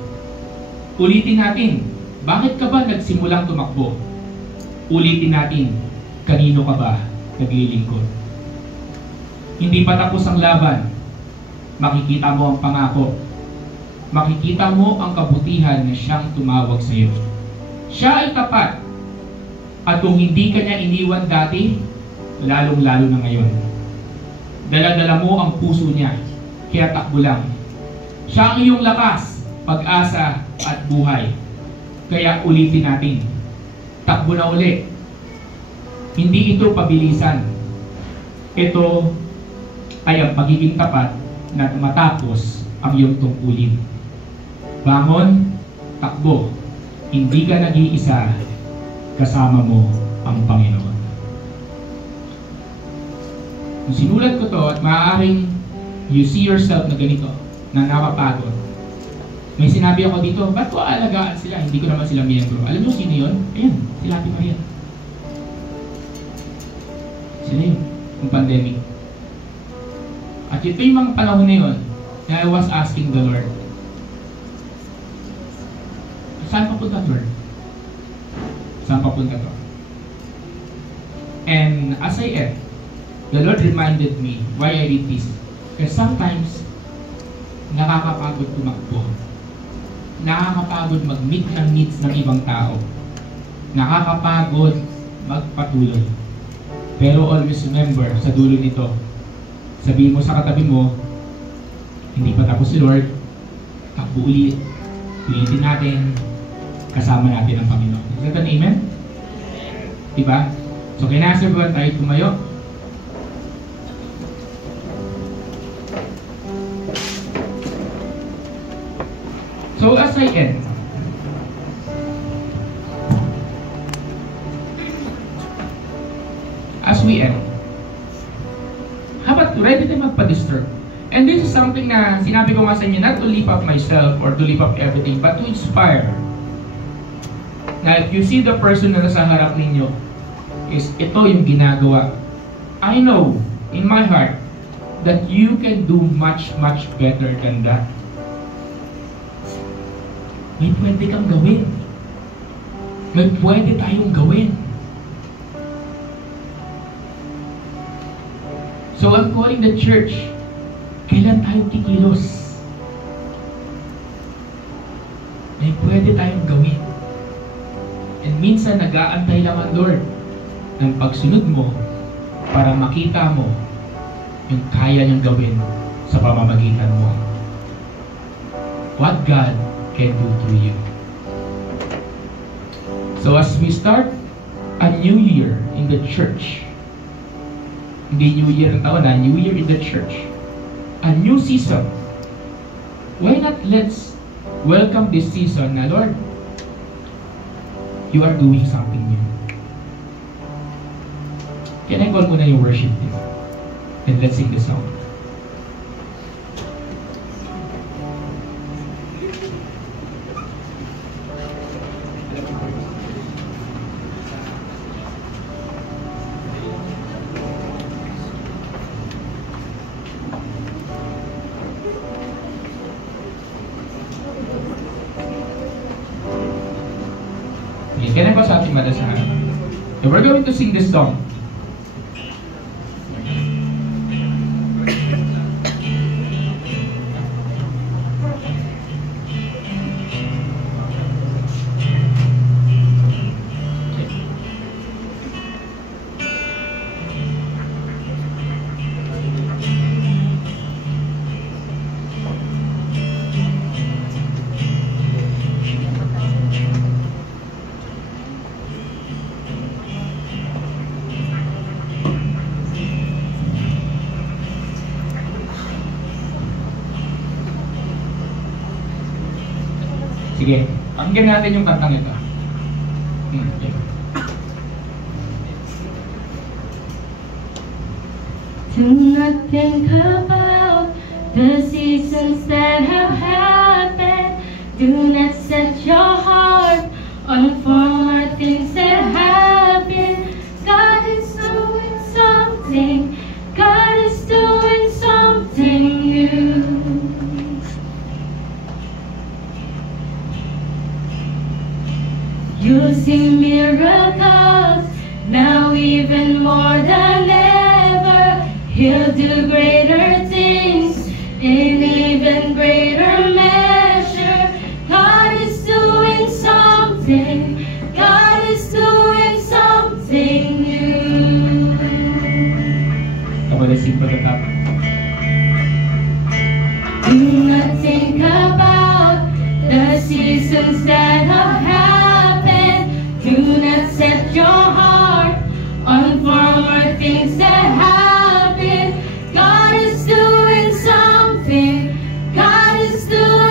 Ulitin natin, bakit ka ba nagsimulang tumakbo? Ulitin natin, kanino ka ba naglilingkod? Hindi pa tapos ang laban. Makikita mo ang pangako. Makikita mo ang kabutihan na siyang tumawag sa iyo. Siya ay tapat. At kung hindi ka niya iniwan dati, lalong-lalo na ngayon. Dala-dala mo ang puso niya, kaya takbo lang. Siya ang iyong lakas, pag-asa at buhay. Kaya ulitin natin, takbo na uli. Hindi ito pabilisan. Ito ay ang pagiging tapat na matapos ang iyong tungkulin. Bangon, takbo. Hindi ka nag-iisa, kasama mo ang Panginoon. Kung sinulat ko to at maaaring you see yourself na ganito, na nakapagod. May sinabi ako dito, ba't ko aalagaan sila? Hindi ko naman sila miyembro. Alam niyo sino yun? Ayan, sila Ate Maria. Sila yun, yung pandemic. At ito yung mga panahon na yun na I was asking the Lord, saan papunta, Lord? Saan papunta to? And as I ate, the Lord reminded me why I did this. Because sometimes, nakakapagod tumakbo. Nakakapagod mag-meet ng needs ng ibang tao. Nakakapagod magpatuloy. Pero always remember, sa dulo nito, sabihin mo sa katabi mo, hindi pa tapos si Lord, takbo ulit. Ulitin natin, kasama natin ang Panginoon. Is that an amen? Diba? So, kaya nasa everyone tayo tumayo. So, as I end, as we end, how about ready tayo magpa-disturb? And this is something na sinabi ko nga sa inyo, not to lift up myself or to lift up everything, but to inspire. Na if you see the person na nasa harap ninyo, is ito yung ginagawa. I know, in my heart, that you can do much, much better than that. May pwede kang gawin. May pwede tayong gawin. So I'm calling the church, kailan tayo kikilos? May pwede tayong gawin. And minsan nag-aantay lang ang Lord ng pagsunod mo para makita mo yung kaya niyang gawin sa pamamagitan mo. What God can do through you. So as we start a new year in the church, hindi new year ang taon na, new year in the church, a new season, why not let's welcome this season na, Lord, you are doing something new. Can I call muna yung worship team? And let's sing the song. Can I pass ating madasahan? So we're going to sing this song. Pakinggan natin yung kantang ito. Okay. Do not think about the seasons that have happened. Do not set your heart on former things that have been. God is doing something. God is doing something new. You'll see miracles now even more than ever. He'll do greater things in even greater measure. God is doing something. God is doing something new. Come on, let's sing for the top. Do not think about the seasons that have happened. Do not set your heart on former things that happened. God is doing something. God is doing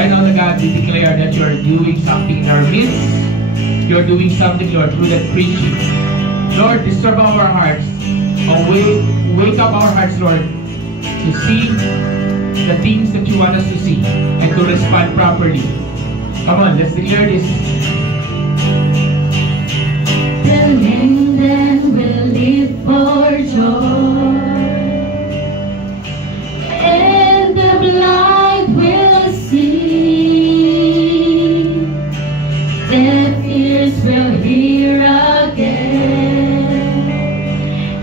right now, God, we declare that you are doing something in our midst. You are doing something, Lord, through that preaching. Lord, disturb our hearts. Wake up our hearts, Lord, to see the things that you want us to see and to respond properly. Come on, let's declare this. The lame then will live for joy, and the blind will see. Deaf ears will hear again,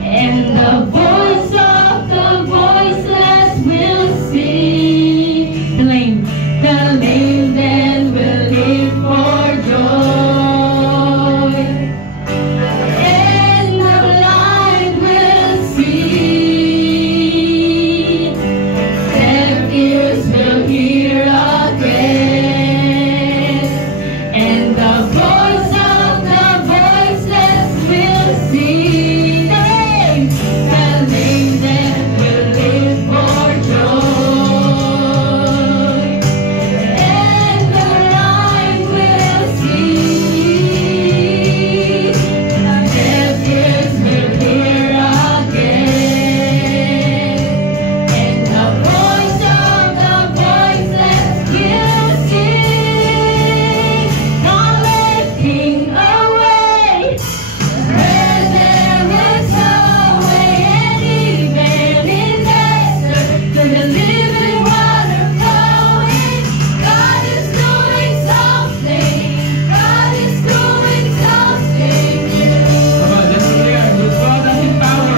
and the voice of the voiceless will sing. The lame then will live for joy, and the blind will see. Deaf ears will hear again, and the voice of the voiceless will sing. The lame then will live for joy, and the blind will see. Deaf ears will hear again, and the voice of the voiceless will sing. Not making a way where there is no way, and even in desert, to the living water flowing. God is doing something. God is doing something new. Come on, let's declare. With God has in power.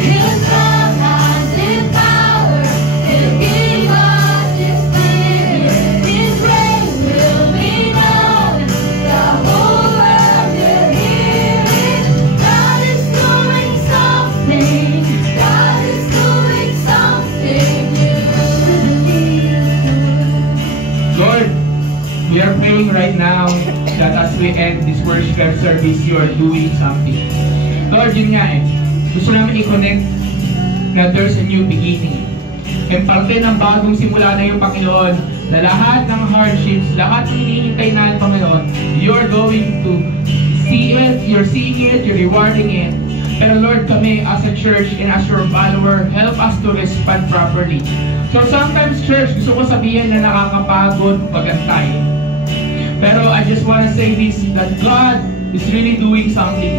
His love has in power. He'll give us His Spirit. His grace will be known. The whole world will hear it. God is doing something. God is doing something new. Lord, we are praying right now that as we end this worship service, you are doing something. Lord, yun nga gusto namin i-connect na there's a new beginning. And parte ng bagong simula na yung Panginoon, na lahat ng hardships, lahat ng hinihintay na yung Panginoon, you're going to see it, you're seeing it, you're rewarding it. Pero Lord, kami as a church and as your follower, help us to respond properly. So sometimes church, gusto ko sabihin na nakakapagod pagantay. Pero I just want to say this, that God is really doing something.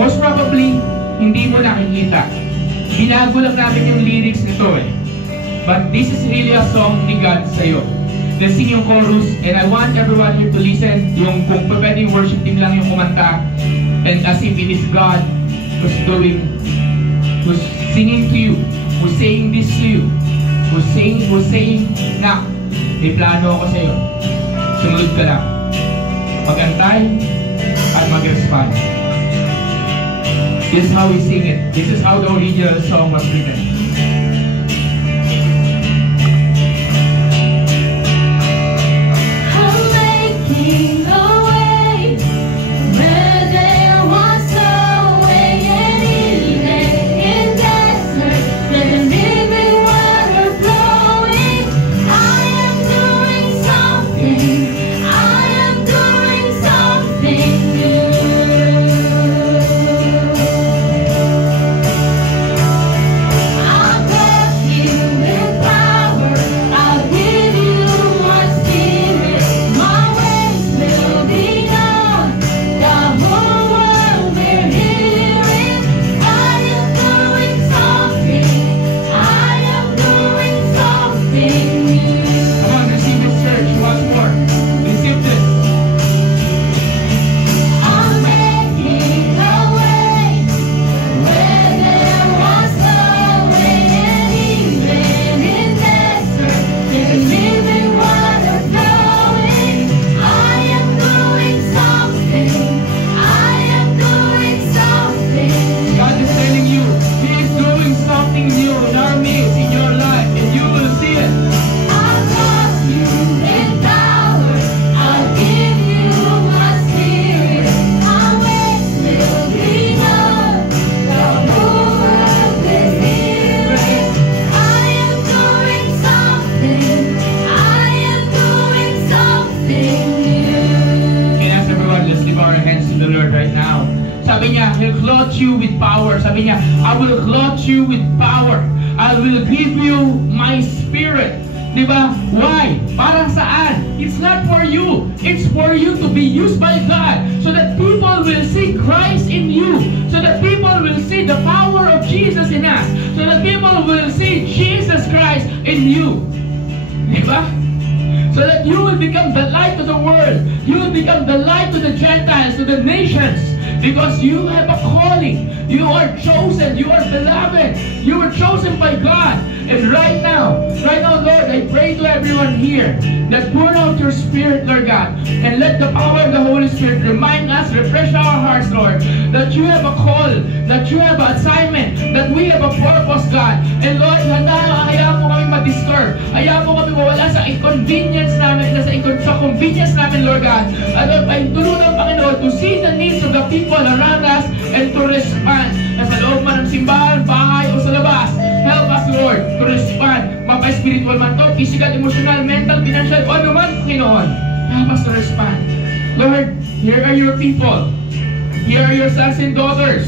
Most probably, hindi mo nakikita. Binago lang namin yung lyrics nito But this is really a song ni God sa'yo. Let's sing yung chorus, and I want everyone here to listen. Yung kung pwede yung worship team lang yung kumanta. And as if it is God who's singing to you, who's saying this to you, who's saying na, may plano ako sa'yo. Sunod ka lang. Magantay at mag-respond. This is how we sing it. This is how the original song was written. I'm making a way where there was no way, and even in desert, where the living water flowing. I am doing something. I am doing something new. Sabi niya, He'll clothe you with power. Sabi niya, I will clothe you with power. I will give you my spirit. Diba? Why? Para saan? It's not for you. It's for you to be used by God so that people will see Christ in you. So that people will see the power of Jesus in us. So that people will see Jesus Christ in you. Diba? So that you will become the light to the world. You will become the light to the Gentiles, to the nations. Because you have a calling. You are chosen. You are beloved. You were chosen by God. And right now, Lord, I pray to everyone here that pour out your Spirit, Lord God, and let the power of the Holy Spirit remind us, refresh our hearts, Lord, that you have a call, that you have an assignment, that we have a purpose, God. And Lord, hayaan mo kami ma-disturb. Hayaan mo kami mawala sa inconvenience namin, sa convenience namin, Lord God. At Lord, ay tulungan, Panginoon, to see the needs of the people around us and to respond. Nasa loob man ng simbahan, bahay, o sa labas. Help us, Lord, to respond. Mapa-spiritual man to, physical, emotional, mental, financial, o ano man, Panginoon. Help us to respond. Lord, here are your people. Here are your sons and daughters.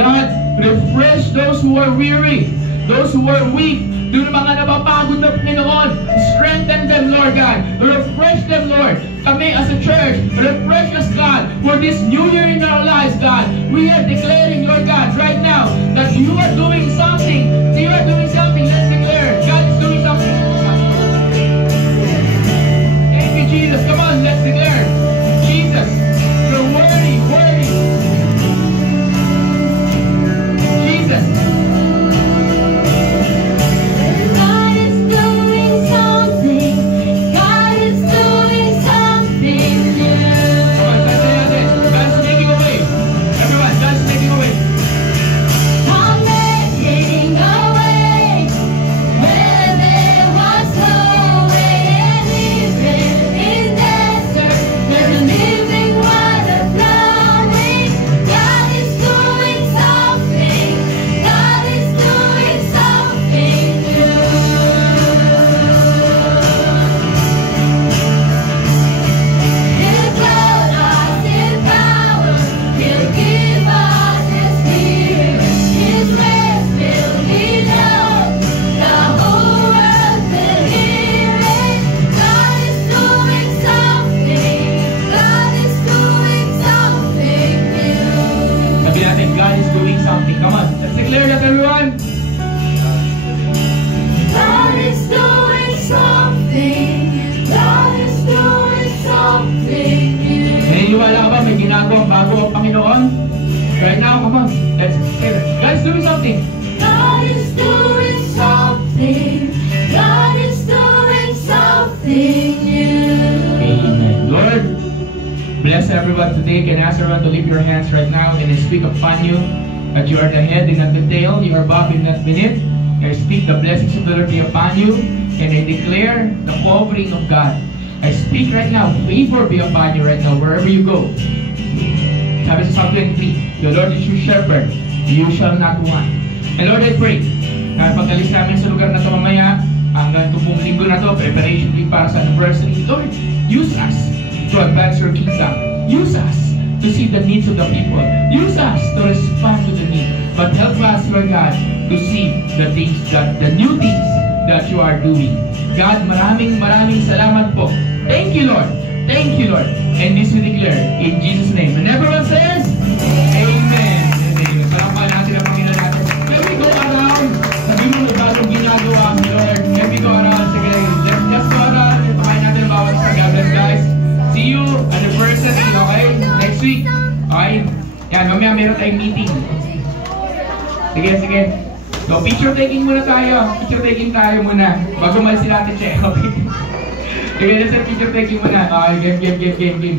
God, refresh those who are weary, those who are weak, doon mga napapagod na Panginoon. Strengthen them, Lord God. Refresh them, Lord. Kami as a church, refresh us, God, for this new year in our lives, God. We are declaring, Lord God, right now, that you are doing something. You are doing something. Let's declare. God is doing something. Thank you, Jesus. Come on, let's declare. Jesus, you're worthy, worthy. Jesus. Right now, come on. Let's say that. God is doing something. God is doing something. God is doing something new. Amen. Lord, bless everyone today. Can I ask everyone to lift your hands right now and I speak upon you that you are the head and not the tail. You are above and not beneath. I speak the blessings of the Lord be upon you and I declare the covering of God. I speak right now, favor be upon you right now wherever you go. Sabi sa Psalm 23, the Lord is your shepherd, you shall not want. And Lord, I pray, na pag-alis namin sa lugar na ito mamaya, hanggang itong linggo na ito, preparation week para sa anniversary, Lord, use us to advance your kingdom. Use us to see the needs of the people. Use us to respond to the need. But help us, Lord God, to see the things the new things that you are doing. God, maraming salamat po. Thank you, Lord. Thank you, Lord. And this we declare in Jesus' name. And everyone says, Amen. Amen. Salamat natin ang Panginoon natin. Can we go around? Sabi mo, may bagong ginagawa, Lord. Can we go around? Sige, let's go around. Pakain natin ang bawat sa God bless, guys. See you anniversary, okay? Next week. Okay? Yan, mamaya meron tayong meeting. Sige. So, picture taking muna tayo. Picture taking tayo muna. Bago malis sila natin check. Okay? Sige, let's picture taking muna. Okay, game.